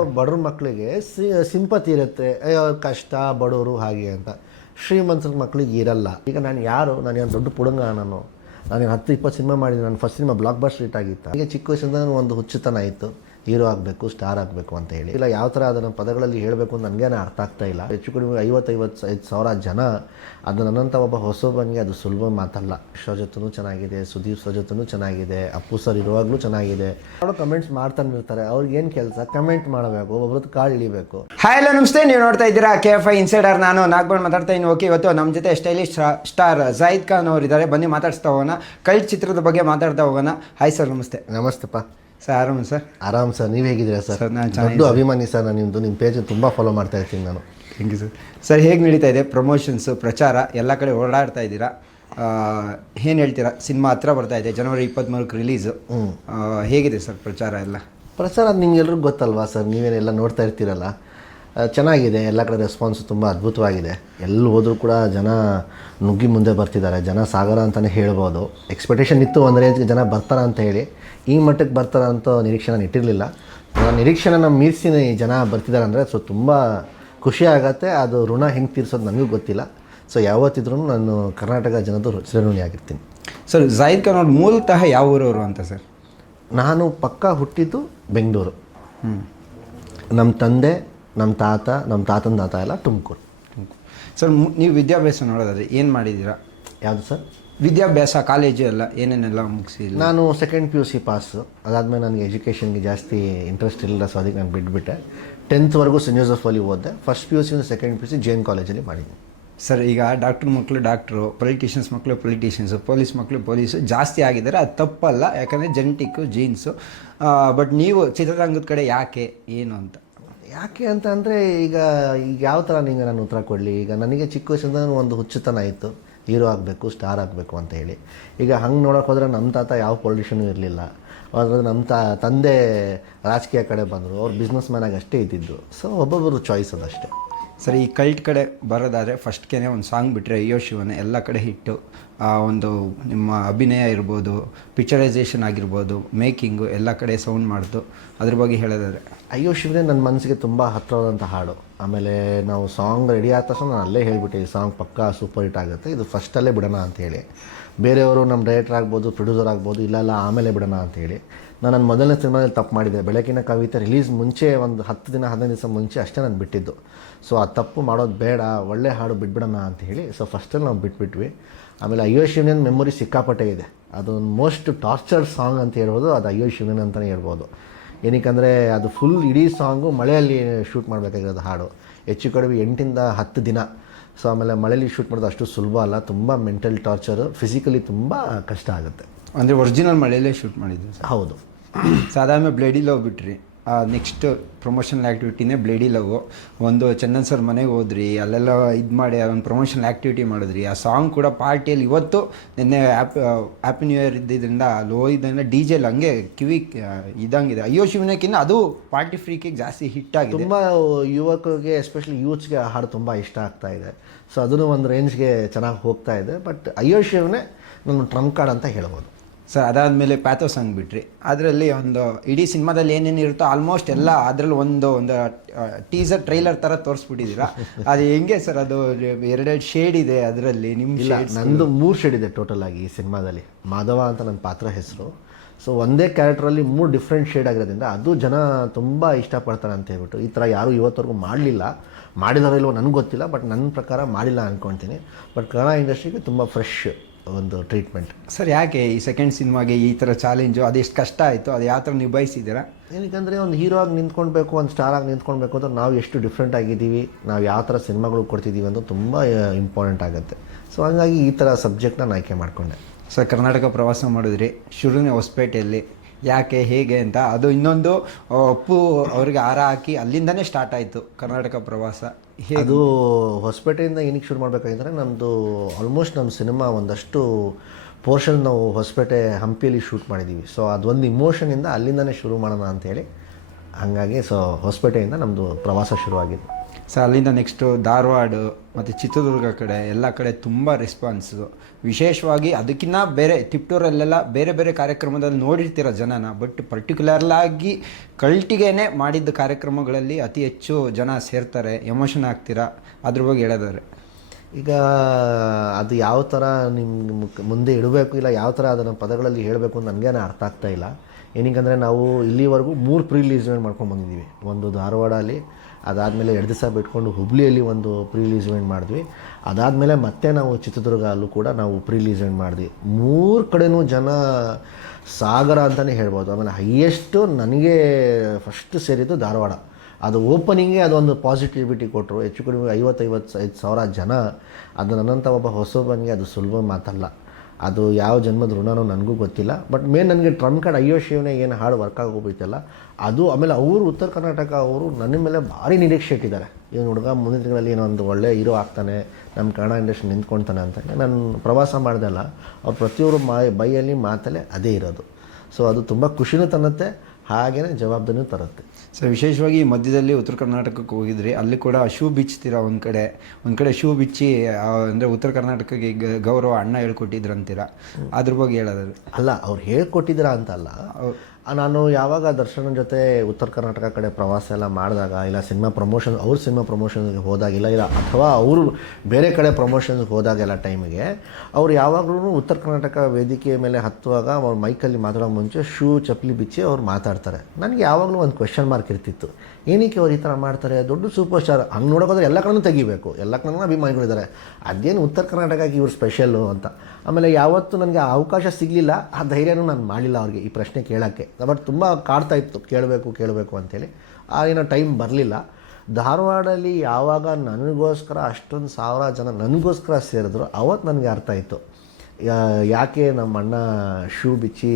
ಬಡವ್ರ ಮಕ್ಕಳಿಗೆ ಸಿಂಪತಿ ಇರುತ್ತೆ, ಅಯ್ಯೋ ಕಷ್ಟ ಬಡವರು ಹಾಗೆ ಅಂತ. ಶ್ರೀಮಂತರ ಮಕ್ಕಳಿಗೆ ಇರಲ್ಲ. ಈಗ ನಾನು ಯಾರು, ನಾನು ದೊಡ್ಡ ಪುಡುಂಗ, ನಾನು 10-20 ಸಿನಿಮಾ ಮಾಡಿದ್ದೀನಿ. ನನ್ನ first cinema blockbuster hit ಆಗಿತ್ತು. ಈಗ ಚಿಕ್ಕ ವಯಸ್ಸಿಂದ ಒಂದು ಹುಚ್ಚುತನ ಇತ್ತು, ಹೀರೋ ಆಗಬೇಕು, ಸ್ಟಾರ್ ಆಗಬೇಕು ಅಂತ ಹೇಳಿ. ಇಲ್ಲ ಯಾವ ಥರ ಅದನ್ನು ಪದಗಳಲ್ಲಿ ಹೇಳಬೇಕು ಅಂತ ನನಗೇನೆ ಅರ್ಥ ಆಗ್ತಾ ಇಲ್ಲ. ಹೆಚ್ಚು ಕಡಿಮೆ 50-55 ಜನ, ಅದು ನನ್ನಂಥ ಒಬ್ಬ ಹೊಸಬನಿಗೆ ಅದು ಸುಲಭ ಮಾತಲ್ಲ. ಶೋ ಜೊತೆನೂ ಚೆನ್ನಾಗಿದೆ, ಸುದೀಪ್ ಸರ್ ಜೊತೆನೂ ಚೆನ್ನಾಗಿದೆ, ಅಪ್ಪು ಸರ್ ಇರುವಾಗಲೂ ಚೆನ್ನಾಗಿದೆ. ಅವರು ಕಮೆಂಟ್ಸ್ ಮಾಡ್ತಾನೆ ಇರ್ತಾರೆ. ಅವ್ರಿಗೆ ಏನು ಕೆಲಸ, ಕಮೆಂಟ್ ಮಾಡಬೇಕು, ಒಬ್ಬರದ್ದು ಕಾಳು ಇಳಿಬೇಕು. ಹಾಯ್ ಎಲ್ಲ ನಮಸ್ತೆ, ನೀವು ನೋಡ್ತಾ ಇದ್ದೀರಾ KFI ಇನ್ಸೈಡರ್. ನಾನು ನಾಗಬಂಡ್ ಮಾತಾಡ್ತಾ ಇದ್ದೀನಿ. ಓಕೆ, ಇವತ್ತು ನಮ್ಮ ಜೊತೆ ಸ್ಟೈಲಿಶ್ ಸ್ಟಾರ್ ಜಾಹಿದ್ ಖಾನ್ ಅವರು ಇದ್ದಾರೆ. ಬನ್ನಿ ಮಾತಾಡ್ಸ್ತಾ ಹೋಗೋಣ, ಕಲ್ಟ್ ಚಿತ್ರದ ಬಗ್ಗೆ ಮಾತಾಡ್ತಾ ಹೋಗೋಣ. ಹಾಯ್ ಸರ್, ನಮಸ್ತೆ. ನಮಸ್ತೆಪ್ಪ ಸರ್, ಆರಾಮ ಸರ್? ಆರಾಮ್ ಸರ್, ನೀವು ಹೇಗಿದ್ದೀರಾ ಸರ್? ನಾನು ದೊಡ್ಡ ಅಭಿಮಾನಿ ಸರ್, ನಾನು ನಿಮ್ಮ ಪೇಜ್ ತುಂಬ ಫಾಲೋ ಮಾಡ್ತಾ ಇರ್ತೀನಿ ನಾನು. Thank you sir. ಸರ್, ಹೇಗೆ ನಡೀತಾ ಇದೆ ಪ್ರಮೋಷನ್ಸು, ಪ್ರಚಾರ ಎಲ್ಲ ಕಡೆ ಓಡಾಡ್ತಾ ಇದ್ದೀರಾ? ಏನು ಹೇಳ್ತೀರಾ? ಸಿನಿಮಾ ಹತ್ರ ಬರ್ತಾ ಇದೆ, ಜನವರಿ 23ಕ್ಕೆ ರಿಲೀಸು. ಹೇಗಿದೆ ಸರ್ ಪ್ರಚಾರ ಎಲ್ಲ? ಪ್ರಚಾರ ನಿಮ್ಗೆಲ್ರಿಗೂ ಗೊತ್ತಲ್ವಾ ಸರ್, ನೀವೇನೆಲ್ಲ ನೋಡ್ತಾ ಇರ್ತೀರಲ್ಲ. ಚೆನ್ನಾಗಿದೆ, ಎಲ್ಲ ಕಡೆ ರೆಸ್ಪಾನ್ಸ್ ತುಂಬ ಅದ್ಭುತವಾಗಿದೆ. ಎಲ್ಲಿ ಹೋದರೂ ಕೂಡ ಜನ ನುಗ್ಗಿ ಮುಂದೆ ಬರ್ತಿದ್ದಾರೆ. ಜನ ಸಾಗರ ಅಂತಲೇ ಹೇಳ್ಬೋದು. ಎಕ್ಸ್ಪೆಕ್ಟೇಷನ್ ಇತ್ತು ಒಂದು ರೇಂಜ್ಗೆ ಜನ ಬರ್ತಾರ ಅಂತ ಹೇಳಿ. ಈ ಮಟ್ಟಕ್ಕೆ ಬರ್ತಾರ ಅಂತ ನಿರೀಕ್ಷೆ ನಾನು ಇಟ್ಟಿರಲಿಲ್ಲ. ನಿರೀಕ್ಷೆನ ಮೀರಿಸಿ ಜನ ಬರ್ತಿದ್ದಾರೆ ಅಂದರೆ ಸೊ ತುಂಬ ಖುಷಿ ಆಗುತ್ತೆ. ಅದು ಋಣ ಹೆಂಗೆ ತೀರಿಸೋದು ನನಗೂ ಗೊತ್ತಿಲ್ಲ. ಸೊ ಯಾವತ್ತಿದ್ರೂ ನಾನು ಕರ್ನಾಟಕ ಜನದ ಚಿರಋಣಿ ಆಗಿರ್ತೀನಿ. ಸರ್, ಜಾಹಿದ್ ಖಾನ್ ಅವ್ರು ಮೂಲತಃ ಯಾವ ಊರವರು ಅಂತ ಸರ್? ನಾನು ಪಕ್ಕ ಹುಟ್ಟಿದ್ದು ಬೆಂಗಳೂರು. ನಮ್ಮ ತಂದೆ, ನಮ್ಮ ತಾತನ ತಾತ ಎಲ್ಲ ತುಮಕೂರು. ಸರ್, ನೀವು ವಿದ್ಯಾಭ್ಯಾಸ ನೋಡೋದಾದ್ರೆ ಏನು ಮಾಡಿದ್ದೀರಾ? ಯಾವುದು ಸರ್? ವಿದ್ಯಾಭ್ಯಾಸ, ಕಾಲೇಜು ಎಲ್ಲ ಏನೇನೆಲ್ಲ ಮುಗಿಸಿಲ್ಲ? ನಾನು ಸೆಕೆಂಡ್ PUC ಪಾಸು. ಅದಾದಮೇಲೆ ನನಗೆ ಎಜುಕೇಷನ್ಗೆ ಜಾಸ್ತಿ ಇಂಟ್ರೆಸ್ಟ್ ಇರಲಿಲ್ಲ, ಸೊ ಅದಕ್ಕೆ ನಾನು ಬಿಟ್ಬಿಟ್ಟೆ. 10th ಸೆಂಟ್ ಜೋಸೆಫಲ್ಲಿ ಓದಿದೆ. First PUC second PUC Jain ಕಾಲೇಜಲ್ಲಿ ಮಾಡಿದ್ದೀನಿ. ಸರ್, ಈಗ ಡಾಕ್ಟ್ರ್ ಮಕ್ಕಳು ಡಾಕ್ಟ್ರು, ಪೊಲಿಟಿಷಿಯನ್ಸ್ ಮಕ್ಕಳು ಪೊಲಿಟಿಷಿಯನ್ಸು, ಪೊಲೀಸ್ ಮಕ್ಕಳು ಪೊಲೀಸು ಜಾಸ್ತಿ ಆಗಿದ್ದಾರೆ. ಅದು ತಪ್ಪಲ್ಲ, ಯಾಕಂದರೆ ಜೆನೆಟಿಕ್ಕು, ಜೀನ್ಸು. ಬಟ್ ನೀವು ಚಿತ್ರರಂಗದ ಕಡೆ ಯಾಕೆ, ಏನು ಅಂತ? ಯಾಕೆ ಅಂತ ಅಂದರೆ ಈಗ ಯಾವ ಥರ ನಿಂಗೆ ನಾನು ಉತ್ತರ ಕೊಡಲಿ. ಈಗ ನನಗೆ ಚಿಕ್ಕ ವಯಸ್ಸಿಂದ ಒಂದು ಹುಚ್ಚುತನ ಇತ್ತು, ಹೀರೋ ಆಗಬೇಕು, ಸ್ಟಾರ್ ಆಗಬೇಕು ಅಂತ ಹೇಳಿ. ಈಗ ಹಂಗೆ ನೋಡೋಕೆ ಹೋದರೆ ನಮ್ಮ ತಾತ ಯಾವ ಪೊಲಿಟಿಷನು ಇರಲಿಲ್ಲ. ಆದರೆ ನಮ್ಮ ತಂದೆ ರಾಜಕೀಯ ಕಡೆ ಬಂದರು. ಅವ್ರು ಬಿಸ್ನೆಸ್ ಮ್ಯಾನಾಗಿ ಅಷ್ಟೇ ಇದ್ದಿದ್ದು. ಸೊ ಒಬ್ಬೊಬ್ಬರು ಚಾಯ್ಸ್ ಅದಷ್ಟೇ. ಸರಿ, ಈ ಕಲ್ಟ್ ಕಡೆ ಬರೋದಾದರೆ ಫಸ್ಟ್ಗೆ ಒಂದು ಸಾಂಗ್ ಬಿಟ್ಟರೆ ಅಯ್ಯೋ ಶಿವನೇ ಎಲ್ಲ ಕಡೆ ಹಿಟ್ಟು. ಒಂದು ನಿಮ್ಮ ಅಭಿನಯ ಇರ್ಬೋದು, ಪಿಕ್ಚರೈಸೇಷನ್ ಆಗಿರ್ಬೋದು, ಮೇಕಿಂಗು ಎಲ್ಲ ಕಡೆ ಸೌಂಡ್ ಮಾಡ್ದು. ಅದ್ರ ಬಗ್ಗೆ ಹೇಳೋದಾದರೆ ಅಯ್ಯೋ ಶಿವನೇ ನನ್ನ ಮನಸ್ಸಿಗೆ ತುಂಬ ಹತ್ತಿರವಾದಂಥ ಹಾಡು. ಆಮೇಲೆ ನಾವು ಸಾಂಗ್ ರೆಡಿ ಆದ ತಕ್ಷಣ ನಾನು ಅಲ್ಲೇ ಹೇಳಿಬಿಟ್ಟೆ, ಈ ಸಾಂಗ್ ಪಕ್ಕಾ ಸೂಪರ್ ಹಿಟ್ ಆಗುತ್ತೆ, ಇದು ಫಸ್ಟಲ್ಲೇ ಬಿಡೋಣ ಅಂಥೇಳಿ. ಬೇರೆಯವರು ನಮ್ಮ ಡೈರೆಕ್ಟರ್ ಆಗ್ಬೋದು, ಪ್ರೊಡ್ಯೂಸರ್ ಆಗ್ಬೋದು, ಇಲ್ಲ ಆಮೇಲೆ ಬಿಡೋಣ ಅಂಥೇಳಿ. ನಾನು ನನ್ನ ಮೊದಲನೇ ಸಿನಿಮಾದಲ್ಲಿ ತಪ್ಪು ಮಾಡಿದ್ದೆ. ಬೆಳಕಿನ ಕವಿತೆ ರಿಲೀಸ್ ಮುಂಚೆ ಒಂದು 10 ದಿನ 15 ದಿವಸ ಮುಂಚೆ ಅಷ್ಟೇ ನಾನು ಬಿಟ್ಟಿದ್ದು. ಸೊ ಆ ತಪ್ಪು ಮಾಡೋದು ಬೇಡ, ಒಳ್ಳೆ ಹಾಡು ಬಿಟ್ಬಿಡೋಣ ಅಂತ ಹೇಳಿ ಸೊ ಫಸ್ಟಲ್ಲಿ ನಾವು ಬಿಟ್ಬಿಟ್ವಿ. ಆಮೇಲೆ ಅಯ್ಯೋ ಶಿವನೇನ ಮೆಮೊರಿ ಸಿಕ್ಕಾಪಟ್ಟೆ ಇದೆ. ಅದೊಂದು ಮೋಸ್ಟ್ ಟಾರ್ಚರ್ಡ್ ಸಾಂಗ್ ಅಂತ ಹೇಳ್ಬೋದು. ಅದು ಅಯ್ಯೋ ಶಿವನೇನ ಅಂತಲೇ ಹೇಳ್ಬೋದು. ಏನಕ್ಕಂದರೆ ಅದು ಫುಲ್ ಇಡೀ ಸಾಂಗು ಮಳೆಯಲ್ಲಿ ಶೂಟ್ ಮಾಡಬೇಕಾಗಿರೋದು ಹಾಡು. ಹೆಚ್ಚು ಕಡಿಮೆ 8-10 ದಿನ. ಸೊ ಆಮೇಲೆ ಮಳೆಯಲ್ಲಿ ಶೂಟ್ ಮಾಡೋದು ಅಷ್ಟು ಸುಲಭ ಅಲ್ಲ. ತುಂಬ ಮೆಂಟಲ್ ಟಾರ್ಚರು, ಫಿಸಿಕಲಿ ತುಂಬ ಕಷ್ಟ ಆಗುತ್ತೆ. ಅಂದರೆ ಒರಿಜಿನಲ್ ಮಳೆಯಲ್ಲೇ ಶೂಟ್ ಮಾಡಿದ್ದು? ಹೌದು. ಸೊ ಅದಾದಮೇಲೆ ಬ್ಲೇಡಿ ಲವ್ ಬಿಟ್ರಿ. ನೆಕ್ಸ್ಟ್ ಪ್ರಮೋಷನಲ್ ಆ್ಯಕ್ಟಿವಿಟಿನೇ ಬ್ಲೇಡಿ ಲವ್. ಒಂದು ಚಂದನ್ ಸರ್ ಮನೆಗೆ ಹೋದ್ರಿ, ಅಲ್ಲೆಲ್ಲ ಇದು ಮಾಡಿ ಒಂದು ಪ್ರಮೋಷನಲ್ ಆ್ಯಕ್ಟಿವಿಟಿ ಮಾಡಿದ್ರಿ. ಆ ಸಾಂಗ್ ಕೂಡ ಪಾರ್ಟಿಯಲ್ಲಿ ಇವತ್ತು ನಿನ್ನೆ ಹ್ಯಾಪಿ ನ್ಯೂ ಇಯರ್ ಇದ್ದಿದ್ದರಿಂದ ಲೋ ಇದರಿಂದ DJ ಹಂಗೆ ಕಿವಿ ಇದಂಗಿದೆ. ಅಯ್ಯೋ ಶಿವನಕ್ಕಿಂತ ಅದು ಪಾರ್ಟಿ ಫ್ರೀಕಿಗೆ ಜಾಸ್ತಿ ಹಿಟ್ ಆಗಿದೆ. ತುಂಬ ಯುವಕರಿಗೆ, ಎಸ್ಪೆಷಲಿ ಯೂತ್ಸ್ಗೆ ಆ ಹಾಡು ತುಂಬ ಇಷ್ಟ ಆಗ್ತಾ ಇದೆ. ಸೊ ಅದನ್ನು ಒಂದು ರೇಂಜ್ಗೆ ಚೆನ್ನಾಗಿ ಹೋಗ್ತಾ ಇದೆ. ಬಟ್ ಅಯ್ಯೋ ಶಿವನೇ ನನ್ನ ಟ್ರಂಪ್ ಕಾರ್ಡ್ ಅಂತ ಹೇಳ್ಬೋದು. ಸರ್, ಅದಾದಮೇಲೆ ಪ್ಯಾಥೋ ಸಾಂಗ್ ಬಿಟ್ರಿ. ಅದರಲ್ಲಿ ಒಂದು ಇಡೀ ಸಿನಿಮಾದಲ್ಲಿ ಏನೇನು ಇರುತ್ತೋ ಆಲ್ಮೋಸ್ಟ್ ಎಲ್ಲ ಅದರಲ್ಲಿ ಒಂದು ಟೀಸರ್ ಟ್ರೈಲರ್ ಥರ ತೋರಿಸ್ಬಿಟ್ಟಿದ್ದೀರಾ. ಅದು ಹೆಂಗೆ ಸರ್? ಅದು 2 ಶೇಡ್ ಇದೆ ಅದರಲ್ಲಿ. ನಿಮ್ಮ ನಂದು 3 ಶೇಡ್ ಇದೆ ಟೋಟಲ್ ಆಗಿ ಈ ಸಿನಿಮಾದಲ್ಲಿ. ಮಾಧವ ಅಂತ ನನ್ನ ಪಾತ್ರ ಹೆಸರು. ಸೊ ಒಂದೇ ಕ್ಯಾರೆಕ್ಟ್ರಲ್ಲಿ 3 ಡಿಫ್ರೆಂಟ್ ಶೇಡ್ ಆಗಿರೋದ್ರಿಂದ ಅದು ಜನ ತುಂಬ ಇಷ್ಟಪಡ್ತಾರೆ ಅಂತ ಹೇಳ್ಬಿಟ್ಟು. ಈ ಥರ ಯಾರೂ ಇವತ್ತವರೆಗೂ ಮಾಡಲಿಲ್ಲ. ಮಾಡಿದಾರೋ ಇಲ್ವೋ ನನಗೆ ಗೊತ್ತಿಲ್ಲ, ಬಟ್ ನನ್ನ ಪ್ರಕಾರ ಮಾಡಿಲ್ಲ ಅಂದ್ಕೊಳ್ತೀನಿ. ಬಟ್ ಕನ್ನಡ ಇಂಡಸ್ಟ್ರಿಗೆ ತುಂಬ ಫ್ರೆಶ್ ಒಂದು ಟ್ರೀಟ್ಮೆಂಟ್. ಸರ್, ಯಾಕೆ ಈ ಸೆಕೆಂಡ್ ಸಿನಿಮಾಗೆ ಈ ಥರ ಚಾಲೆಂಜು? ಅದೆಷ್ಟು ಕಷ್ಟ ಆಯಿತು? ಅದು ಯಾವ ಥರ ನಿಭಾಯಿಸಿದ್ದೀರಾ? ಏನಕ್ಕಂದರೆ ಒಂದು ಹೀರೋ ಆಗಿ ನಿಂತ್ಕೊಳ್ಬೇಕು, ಒಂದು ಸ್ಟಾರ್ ಆಗಿ ನಿಂತ್ಕೊಳ್ಬೇಕು ಅಂತ ನಾವು ಎಷ್ಟು ಡಿಫ್ರೆಂಟ್ ಆಗಿದ್ದೀವಿ, ನಾವು ಯಾವ ಥರ ಸಿನಿಮಾಗಳು ಕೊಡ್ತಿದ್ದೀವಿ ಅಂತ ತುಂಬ ಇಂಪಾರ್ಟೆಂಟ್ ಆಗುತ್ತೆ. ಸೊ ಹಂಗಾಗಿ ಈ ಥರ ಸಬ್ಜೆಕ್ಟ್ನ ನಾನು ಆಯ್ಕೆ ಮಾಡಿಕೊಂಡೆ. ಸರ್, ಕರ್ನಾಟಕ ಪ್ರವಾಸ ಮಾಡಿದ್ರಿ, ಶುರುನೇ ಹೊಸಪೇಟೆಯಲ್ಲಿ. ಯಾಕೆ, ಹೇಗೆ ಅಂತ? ಅದು ಇನ್ನೊಂದು ಅಪ್ಪು ಅವ್ರಿಗೆ ಹಾರ ಹಾಕಿ ಅಲ್ಲಿಂದನೇ ಸ್ಟಾರ್ಟ್ ಆಯಿತು ಕರ್ನಾಟಕ ಪ್ರವಾಸ. ಅದು ಹೊಸಪೇಟೆಯಿಂದ ಏನಕ್ಕೆ ಶುರು ಮಾಡಬೇಕಾಗಿದ್ರೆ, ನಮ್ಮದು ಆಲ್ಮೋಸ್ಟ್ ನಮ್ಮ ಸಿನಿಮಾ ಒಂದಷ್ಟು ಪೋರ್ಷನ್ ನಾವು ಹೊಸಪೇಟೆ ಹಂಪಿಯಲ್ಲಿ ಶೂಟ್ ಮಾಡಿದ್ದೀವಿ. ಸೊ ಅದೊಂದು ಇಮೋಷನಿಂದ ಅಲ್ಲಿಂದನೇ ಶುರು ಮಾಡೋಣ ಅಂಥೇಳಿ, ಹಾಗಾಗಿ ಸೊ ಹೊಸಪೇಟೆಯಿಂದ ನಮ್ಮದು ಪ್ರವಾಸ ಶುರುವಾಗಿದ್ದು. ಸೊ ಅಲ್ಲಿಂದ ನೆಕ್ಸ್ಟು ಧಾರವಾಡ ಮತ್ತು ಚಿತ್ರದುರ್ಗ ಕಡೆ ಎಲ್ಲ ಕಡೆ ತುಂಬ ರೆಸ್ಪಾನ್ಸು. ವಿಶೇಷವಾಗಿ ಅದಕ್ಕಿಂತ ಬೇರೆ ತಿಪ್ಟೂರಲ್ಲೆಲ್ಲ ಬೇರೆ ಬೇರೆ ಕಾರ್ಯಕ್ರಮದಲ್ಲಿ ನೋಡಿರ್ತೀರ ಜನನ, ಬಟ್ ಪರ್ಟಿಕ್ಯುಲರ್ಲಾಗಿ ಕಲ್ಟಿಗೇನೆ ಮಾಡಿದ್ದ ಕಾರ್ಯಕ್ರಮಗಳಲ್ಲಿ ಅತಿ ಹೆಚ್ಚು ಜನ ಸೇರ್ತಾರೆ, ಎಮೋಷನ್ ಆಗ್ತೀರಾ, ಅದ್ರ ಬಗ್ಗೆ ಹೇಳೋದಾದ್ರೆ. ಈಗ ಅದು ಯಾವ ಥರ ನಿಮ್ಮ ಮುಂದೆ ಇಡಬೇಕು, ಇಲ್ಲ ಯಾವ ಥರ ಅದನ್ನು ಪದಗಳಲ್ಲಿ ಹೇಳಬೇಕು ಅಂತ ನನಗೇನು ಅರ್ಥ ಆಗ್ತಾ ಇಲ್ಲ. ಏನಕ್ಕಂದರೆ ನಾವು ಇಲ್ಲಿವರೆಗೂ 3 ಪ್ರೀ ರಿಲೀಸ್ ಇವೆಂಟ್ ಮಾಡ್ಕೊಂಡು ಬಂದಿದ್ದೀವಿ. ಒಂದು ಧಾರವಾಡಲ್ಲಿ, ಅದಾದಮೇಲೆ 2 ದಿವಸ ಬಿಟ್ಕೊಂಡು ಹುಬ್ಳಿಯಲ್ಲಿ ಒಂದು ಪ್ರೀ ರಿಲೀಸ್ ಇವೆಂಟ್ ಮಾಡಿದ್ವಿ. ಅದಾದಮೇಲೆ ಮತ್ತೆ ನಾವು ಚಿತ್ರದುರ್ಗ ಅಲ್ಲೂ ಕೂಡ ನಾವು ಪ್ರೀ ರಿಲೀಸ್ ಇವೆಂಟ್ ಮಾಡಿದ್ವಿ. 3 ಕಡೆನೂ ಜನ ಸಾಗರ ಅಂತಲೇ ಹೇಳ್ಬೋದು. ಆಮೇಲೆ ಹೈಯೆಸ್ಟು ನನಗೆ ಫಸ್ಟ್ ಸೇರಿದ್ದು ಧಾರವಾಡ. ಅದು ಓಪನಿಂಗೇ ಅದೊಂದು ಪಾಸಿಟಿವಿಟಿ ಕೊಟ್ಟರು. ಹೆಚ್ಚು ಕಡಿಮೆ 50-55 ಸಾವಿರ ಜನ. ಅದು ನನ್ನಂಥ ಒಬ್ಬ ಹೊಸಬನಿಗೆ ಅದು ಸುಲಭ ಮಾತಲ್ಲ. ಅದು ಯಾವ ಜನ್ಮದ ಋಣನೂ ನನಗೂ ಗೊತ್ತಿಲ್ಲ. ಬಟ್ ಮೇನ್ ನನಗೆ ಟ್ರಮ್ ಕಾರ್ಡ್ ಅಯ್ಯೋ ಶಿವನೇ ಏನು ಹಾಡು ವರ್ಕ್ ಆಗೋಗ್ಬಿಟ್ಟಲ್ಲ ಅದು. ಆಮೇಲೆ ಅವರು ಉತ್ತರ ಕರ್ನಾಟಕ ಅವರು ನನ್ನ ಮೇಲೆ ಭಾರಿ ನಿರೀಕ್ಷೆ ಇಟ್ಟಿದ್ದಾರೆ. ಇವನು ಹುಡುಗ ಮುಂದಿನ ತಿಂಗಳಲ್ಲಿ ಏನೋ ಒಂದು ಒಳ್ಳೆ ಹೀರೋ ಆಗ್ತಾನೆ, ನಮ್ಮ ಕನ್ನಡ ಇಂಡಸ್ಟ್ರಿ ನಿಂತ್ಕೊಳ್ತಾನೆ ಅಂತ. ನಾನು ಪ್ರವಾಸ ಮಾಡ್ದಲ್ಲ, ಅವ್ರು ಪ್ರತಿಯೊಬ್ಬರು ಬೈಯಲ್ಲಿ ಮಾತಲ್ಲೇ ಅದೇ ಇರೋದು. ಸೊ ಅದು ತುಂಬ ಖುಷಿನೂ ತನ್ನುತ್ತೆ, ಹಾಗೆಯೇ ಜವಾಬ್ದಾರಿನೂ ತರುತ್ತೆ. ಸೊ ವಿಶೇಷವಾಗಿ ಮಧ್ಯದಲ್ಲಿ ಉತ್ತರ ಕರ್ನಾಟಕಕ್ಕೆ ಹೋಗಿದ್ರಿ, ಅಲ್ಲಿ ಕೂಡ ಶೂ ಬಿಚ್ತೀರಾ. ಒಂದು ಕಡೆ ಶೂ ಬಿಚ್ಚಿ ಅಂದರೆ ಉತ್ತರ ಕರ್ನಾಟಕಕ್ಕೆ ಗೌರವ ಅಣ್ಣ ಹೇಳ್ಕೊಟ್ಟಿದ್ರಂತೀರ, ಅದ್ರ ಬಗ್ಗೆ ಹೇಳೋದಾದ್ರೆ. ಅಲ್ಲ, ಅವ್ರು ಹೇಳ್ಕೊಟ್ಟಿದ್ದೀರಾ ಅಂತಲ್ಲ. ನಾನು ಯಾವಾಗ ದರ್ಶನ ಜೊತೆ ಉತ್ತರ ಕರ್ನಾಟಕ ಕಡೆ ಪ್ರವಾಸ ಎಲ್ಲ ಮಾಡಿದಾಗ, ಇಲ್ಲ ಸಿನಿಮಾ ಪ್ರಮೋಷನ್, ಅವ್ರ ಸಿನಿಮಾ ಪ್ರಮೋಷನ್ಗೆ ಹೋದಾಗಿಲ್ಲ, ಇಲ್ಲ ಅಥವಾ ಅವರು ಬೇರೆ ಕಡೆ ಪ್ರಮೋಷನ್ಗೆ ಹೋದಾಗೆಲ್ಲ ಟೈಮಿಗೆ ಅವ್ರು ಯಾವಾಗಲೂ ಉತ್ತರ ಕರ್ನಾಟಕ ವೇದಿಕೆ ಮೇಲೆ ಹತ್ತುವಾಗ ಅವ್ರ ಮೈಕಲ್ಲಿ ಮಾತಾಡೋ ಮುಂಚೆ ಶೂ ಚಪ್ಪಲಿ ಬಿಚ್ಚಿ ಅವ್ರು ಮಾತಾಡ್ತಾರೆ. ನನಗೆ ಯಾವಾಗಲೂ ಒಂದು ಕ್ವೆಶ್ಚನ್ ಮಾರ್ಕ್ ಇರ್ತಿತ್ತು, ಏನಕ್ಕೆ ಅವ್ರು ಈ ಥರ ಮಾಡ್ತಾರೆ? ದೊಡ್ಡ ಸೂಪರ್ ಸ್ಟಾರ್, ಹಂಗೆ ನೋಡೋಕೋದ್ರೆ ಎಲ್ಲ ಕಡೆನೂ ತೆಗಿಬೇಕು, ಎಲ್ಲ ಕಡೆನೂ ಅಭಿಮಾನಿಗಳಿದ್ದಾರೆ, ಅದೇನು ಉತ್ತರ ಕರ್ನಾಟಕಕ್ಕೆ ಇವ್ರು ಸ್ಪೆಷಲ್ಲು ಅಂತ. ಆಮೇಲೆ ಯಾವತ್ತೂ ನನಗೆ ಅವಕಾಶ ಸಿಗಲಿಲ್ಲ, ಆ ಧೈರ್ಯನೂ ನಾನು ಮಾಡಲಿಲ್ಲ ಅವ್ರಿಗೆ ಈ ಪ್ರಶ್ನೆ ಕೇಳೋಕ್ಕೆ. ಬಟ್ ತುಂಬ ಕಾಡ್ತಾ ಇತ್ತು ಕೇಳಬೇಕು ಅಂಥೇಳಿ. ಏನೋ ಟೈಮ್ ಬರಲಿಲ್ಲ. ಧಾರವಾಡಲ್ಲಿ ಯಾವಾಗ ನನಗೋಸ್ಕರ ಅಷ್ಟೊಂದು 1000 ಜನ ನನಗೋಸ್ಕರ ಸೇರಿದ್ರು, ಅವತ್ತು ನನಗೆ ಅರ್ಥ ಆಯಿತು ಯಾಕೆ ನಮ್ಮ ಅಣ್ಣ ಶೂ ಬಿಚ್ಚಿ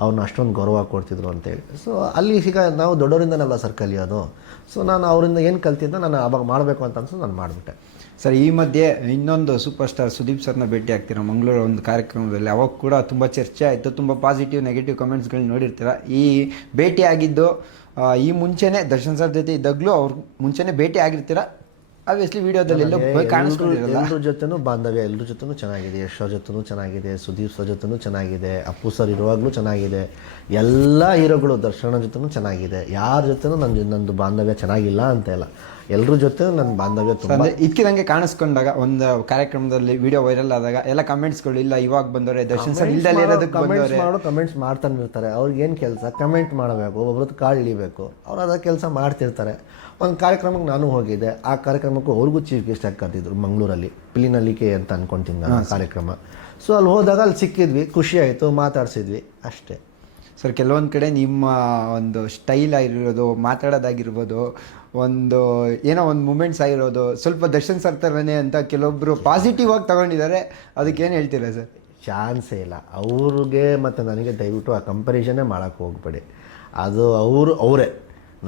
ಅವ್ರನ್ನ ಅಷ್ಟೊಂದು ಗೌರವ ಕೊಡ್ತಿದ್ರು ಅಂತೇಳಿ. ಸೊ ಅಲ್ಲಿ ಈಗ ನಾವು ದೊಡ್ಡವರಿಂದನಲ್ಲ ಸರ್ ಕಲಿಯೋದು. ಸೊ ನಾನು ಅವರಿಂದ ಏನು ಕಲ್ತಿದ್ದೆ ನಾನು ಆವಾಗ ಮಾಡಬೇಕು ಅಂತ ಅನ್ಸು ನಾನು ಮಾಡಿಬಿಟ್ಟೆ. ಸರ್, ಈ ಮಧ್ಯೆ ಇನ್ನೊಂದು ಸೂಪರ್ ಸ್ಟಾರ್ ಸುದೀಪ್ ಸರ್ನ ಭೇಟಿ ಆಗ್ತೀರಾ ಮಂಗಳೂರು ಒಂದು ಕಾರ್ಯಕ್ರಮದಲ್ಲಿ. ಅವಾಗ ಕೂಡ ತುಂಬ ಚರ್ಚೆ ಆಯಿತು, ತುಂಬ ಪಾಸಿಟಿವ್ ನೆಗೆಟಿವ್ ಕಮೆಂಟ್ಸ್ಗಳು ನೋಡಿರ್ತೀರ. ಈ ಭೇಟಿ ಆಗಿದ್ದು ಈ ಮುಂಚೆನೇ ದರ್ಶನ್ ಸರ್ ಜೊತೆ ಇದ್ದಾಗಲೂ ಅವ್ರು ಮುಂಚೆನೇ ಭೇಟಿ ಆಗಿರ್ತೀರ. ಆಬ್ವಿಯಸ್ಲಿ ವಿಡಿಯೋದಲ್ಲಿ ಎಲ್ಲರ ಜೊತೆನೂ ಬಾಂಧವ್ಯ, ಎಲ್ಲರ ಜೊತೆನೂ ಚೆನ್ನಾಗಿದೆ. ಯಶ್ ಅವ್ರ ಜೊತೆನೂ ಚೆನ್ನಾಗಿದೆ, ಸುದೀಪ್ ಸರ್ ಜೊತೆನೂ ಚೆನ್ನಾಗಿದೆ, ಅಪ್ಪು ಸರ್ ಇರುವಾಗಲೂ ಚೆನ್ನಾಗಿದೆ. ಎಲ್ಲ ಹೀರೋಗಳು ದರ್ಶನ ಜೊತೆನೂ ಚೆನ್ನಾಗಿದೆ. ಯಾರ ಜೊತೆನೂ ನಂದು ಬಾಂಧವ್ಯ ಚೆನ್ನಾಗಿಲ್ಲ ಅಂತ ಇಲ್ಲ, ಎಲ್ಲರ ಜೊತೆ ನನ್ನ ಬಾಂಧವ್ಯ ತುಂಬ. ಇದ್ಕಿದಂಗೆ ಕಾಣಿಸ್ಕೊಂಡಾಗ ಒಂದು ಕಾರ್ಯಕ್ರಮದಲ್ಲಿ ವಿಡಿಯೋ ವೈರಲ್ ಆದಾಗ ಎಲ್ಲ ಕಮೆಂಟ್ಸ್ಗಳು, ಇಲ್ಲ ಇವಾಗ ಬಂದವರೆ ದರ್ಶನ್ ಸರ್ ಇಲ್ದಲೇ ಕಮೆಂಟ್ಸ್ ಮಾಡ್ತಾನೆ ಇರ್ತಾರೆ. ಅವ್ರಿಗೆ ಏನು ಕೆಲಸ? ಕಮೆಂಟ್ ಮಾಡಬೇಕು, ಒಬ್ಬರದ್ದು ಕಾಳು ಇಳಿಬೇಕು. ಅವ್ರು ಅದ ಕೆಲಸ ಮಾಡ್ತಿರ್ತಾರೆ. ಒಂದು ಕಾರ್ಯಕ್ರಮಕ್ಕೆ ನಾನು ಹೋಗಿದ್ದೆ. ಆ ಕಾರ್ಯಕ್ರಮಕ್ಕೂ ಅವ್ರಿಗೂ ಚೀಫ್ ಗೆಸ್ಟ್ ಆಗಿ ಕರೆದಿದ್ರು ಮಂಗಳೂರಲ್ಲಿ, ಪಿಲಿನಲ್ಲಿಕೆ ಅಂತ ಅನ್ಕೊತೀನಿ ನಾನು ಕಾರ್ಯಕ್ರಮ. ಸೊ ಅಲ್ಲಿ ಹೋದಾಗ ಅಲ್ಲಿ ಸಿಕ್ಕಿದ್ವಿ, ಖುಷಿ ಆಯಿತು, ಮಾತಾಡ್ಸಿದ್ವಿ ಅಷ್ಟೇ. ಸರ್, ಕೆಲವೊಂದು ಕಡೆ ನಿಮ್ಮ ಒಂದು ಸ್ಟೈಲ್ ಆಗಿರೋದು, ಮಾತಾಡೋದಾಗಿರ್ಬೋದು, ಒಂದು ಏನೋ ಒಂದು ಮೂಮೆಂಟ್ಸ್ ಆಗಿರೋದು ಸ್ವಲ್ಪ ದರ್ಶನ್ ಸರ್ ಥರನೇ ಅಂತ ಕೆಲವೊಬ್ಬರು ಪಾಸಿಟಿವ್ ಆಗಿ ತಗೊಂಡಿದ್ದಾರೆ. ಅದಕ್ಕೇನು ಹೇಳ್ತೀರಾ ಸರ್? ಚಾನ್ಸೇ ಇಲ್ಲ. ಅವ್ರಿಗೆ ಮತ್ತು ನನಗೆ ದಯವಿಟ್ಟು ಆ ಕಂಪ್ಯಾರಿಸನ್ನೇ ಮಾಡೋಕ್ಕೆ ಹೋಗ್ಬೇಡಿ. ಅದು ಅವರೇ,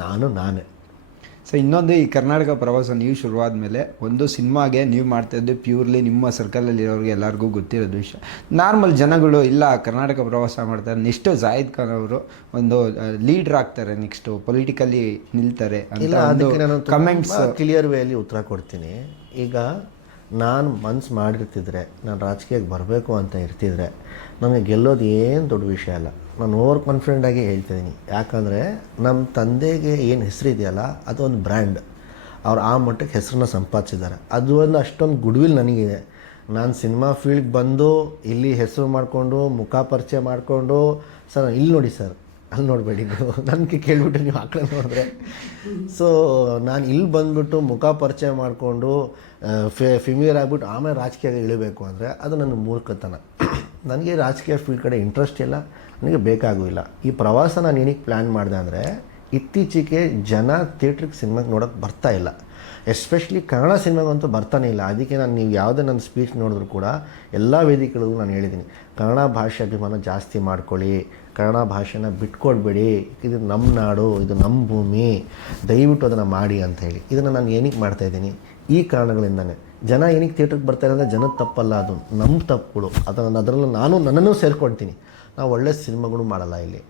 ನಾನೇ. ಸೊ ಇನ್ನೊಂದು, ಈ ಕರ್ನಾಟಕ ಪ್ರವಾಸ ನೀವು ಶುರುವಾದ ಮೇಲೆ ಒಂದು ಸಿನಿಮಾಗೆ ನೀವು ಮಾಡ್ತಾಯಿದ್ದು ಪ್ಯೂರ್ಲಿ ನಿಮ್ಮ ಸರ್ಕಲಲ್ಲಿರೋರಿಗೆ ಎಲ್ಲರಿಗೂ ಗೊತ್ತಿರೋದು ವಿಷಯ. ನಾರ್ಮಲ್ ಜನಗಳು ಇಲ್ಲ ಕರ್ನಾಟಕ ಪ್ರವಾಸ ಮಾಡ್ತಾರೆ, ನೆಕ್ಸ್ಟು ಜಾಹಿದ್ ಖಾನ್ ಅವರು ಒಂದು ಲೀಡ್ರ್ ಆಗ್ತಾರೆ, ನೆಕ್ಸ್ಟು ಪೊಲಿಟಿಕಲಿ ನಿಲ್ತಾರೆ ಇಲ್ಲ. ಅದಕ್ಕೆ ನಾನು ಕಮೆಂಟ್ಸ್ ಕ್ಲಿಯರ್ ವೇಯಲ್ಲಿ ಉತ್ತರ ಕೊಡ್ತೀನಿ. ಈಗ ನಾನು ಮನ್ಸು ಮಾಡಿರ್ತಿದ್ರೆ, ನಾನು ರಾಜಕೀಯಕ್ಕೆ ಬರಬೇಕು ಅಂತ ಇರ್ತಿದ್ರೆ, ನನಗೆ ಗೆಲ್ಲೋದು ಏನು ದೊಡ್ಡ ವಿಷಯ ಅಲ್ಲ. ನಾನು ಓವರ್ ಕಾನ್ಫಿಡೆಂಟಾಗಿ ಹೇಳ್ತಿದ್ದೀನಿ. ಯಾಕಂದರೆ ನಮ್ಮ ತಂದೆಗೆ ಏನು ಹೆಸರಿದೆಯಲ್ಲ, ಅದು ಒಂದು ಬ್ರ್ಯಾಂಡ್. ಅವ್ರು ಆ ಮಟ್ಟಕ್ಕೆ ಹೆಸರನ್ನ ಸಂಪಾದಿಸಿದ್ದಾರೆ. ಅದು ಒಂದು ಅಷ್ಟೊಂದು ಗುಡ್ವಿಲ್ ನನಗಿದೆ. ನಾನು ಸಿನಿಮಾ ಫೀಲ್ಡ್ಗೆ ಬಂದು ಇಲ್ಲಿ ಹೆಸರು ಮಾಡಿಕೊಂಡು ಮುಖ ಪರಿಚಯ ಮಾಡಿಕೊಂಡು, ಸರ್ ಇಲ್ಲಿ ನೋಡಿ ಸರ್, ಅಲ್ಲಿ ನೋಡಬೇಡಿ ನೀವು, ನನಗೆ ಕೇಳಿಬಿಟ್ಟು ನೀವು ಆ ಕಡೆ ನೋಡಿದ್ರೆ. ಸೊ ನಾನು ಇಲ್ಲಿ ಬಂದುಬಿಟ್ಟು ಮುಖ ಪರಿಚಯ ಮಾಡಿಕೊಂಡು ಫಿಮಿಯರ್ ಆಗಿಬಿಟ್ಟು ಆಮೇಲೆ ರಾಜಕೀಯ ಇಳಿಬೇಕು ಅಂದರೆ ಅದು ನನ್ನ ಮೂರ್ಖತನ. ನನಗೆ ರಾಜಕೀಯ ಫೀಲ್ಡ್ ಕಡೆ ಇಂಟ್ರೆಸ್ಟ್ ಇಲ್ಲ, ನನಗೆ ಬೇಕಾಗೂ ಇಲ್ಲ. ಈ ಪ್ರವಾಸ ನಾನು ಏನಕ್ಕೆ ಪ್ಲ್ಯಾನ್ ಮಾಡಿದೆ ಅಂದರೆ, ಇತ್ತೀಚೆಗೆ ಜನ ಥಿಯೇಟ್ರಿಗೆ ಸಿನಿಮಾಗೆ ನೋಡೋಕ್ಕೆ ಬರ್ತಾ ಇಲ್ಲ. ಎಸ್ಪೆಷಲಿ ಕನ್ನಡ ಸಿನಿಮಾಗಂತೂ ಬರ್ತಾನೆ ಇಲ್ಲ. ಅದಕ್ಕೆ ನಾನು ನೀವು ಯಾವುದೇ ನನ್ನ ಸ್ಪೀಚ್ ನೋಡಿದ್ರು ಕೂಡ ಎಲ್ಲ ವೇದಿಕೆಗಳಿಗೂ ನಾನು ಹೇಳಿದ್ದೀನಿ, ಕನ್ನಡ ಭಾಷೆ ಅಭಿಮಾನ ಜಾಸ್ತಿ ಮಾಡ್ಕೊಳ್ಳಿ, ಕನ್ನಡ ಭಾಷೆನ ಬಿಟ್ಕೊಡ್ಬೇಡಿ, ಇದು ನಮ್ಮ ನಾಡು, ಇದು ನಮ್ಮ ಭೂಮಿ, ದಯವಿಟ್ಟು ಅದನ್ನು ಮಾಡಿ ಅಂತ ಹೇಳಿ. ಇದನ್ನು ನಾನು ಏನಕ್ಕೆ ಮಾಡ್ತಾಯಿದ್ದೀನಿ? ಈ ಕಾರಣಗಳಿಂದನೇ. ಜನ ಏನಕ್ಕೆ ಥಿಯೇಟ್ರಿಗೆ ಬರ್ತಾರೆ ಅಂದರೆ ಜನದ ತಪ್ಪಲ್ಲ, ಅದು ನಮ್ಮ ತಪ್ಪುಗಳು. ಅದರಲ್ಲೂ ನನ್ನನ್ನು ಸೇರ್ಕೊಳ್ತೀನಿ. ನಾವು ಒಳ್ಳೆ ಸಿನಿಮಾಗಳು ಮಾಡಲ್ಲ ಇಲ್ಲಿ.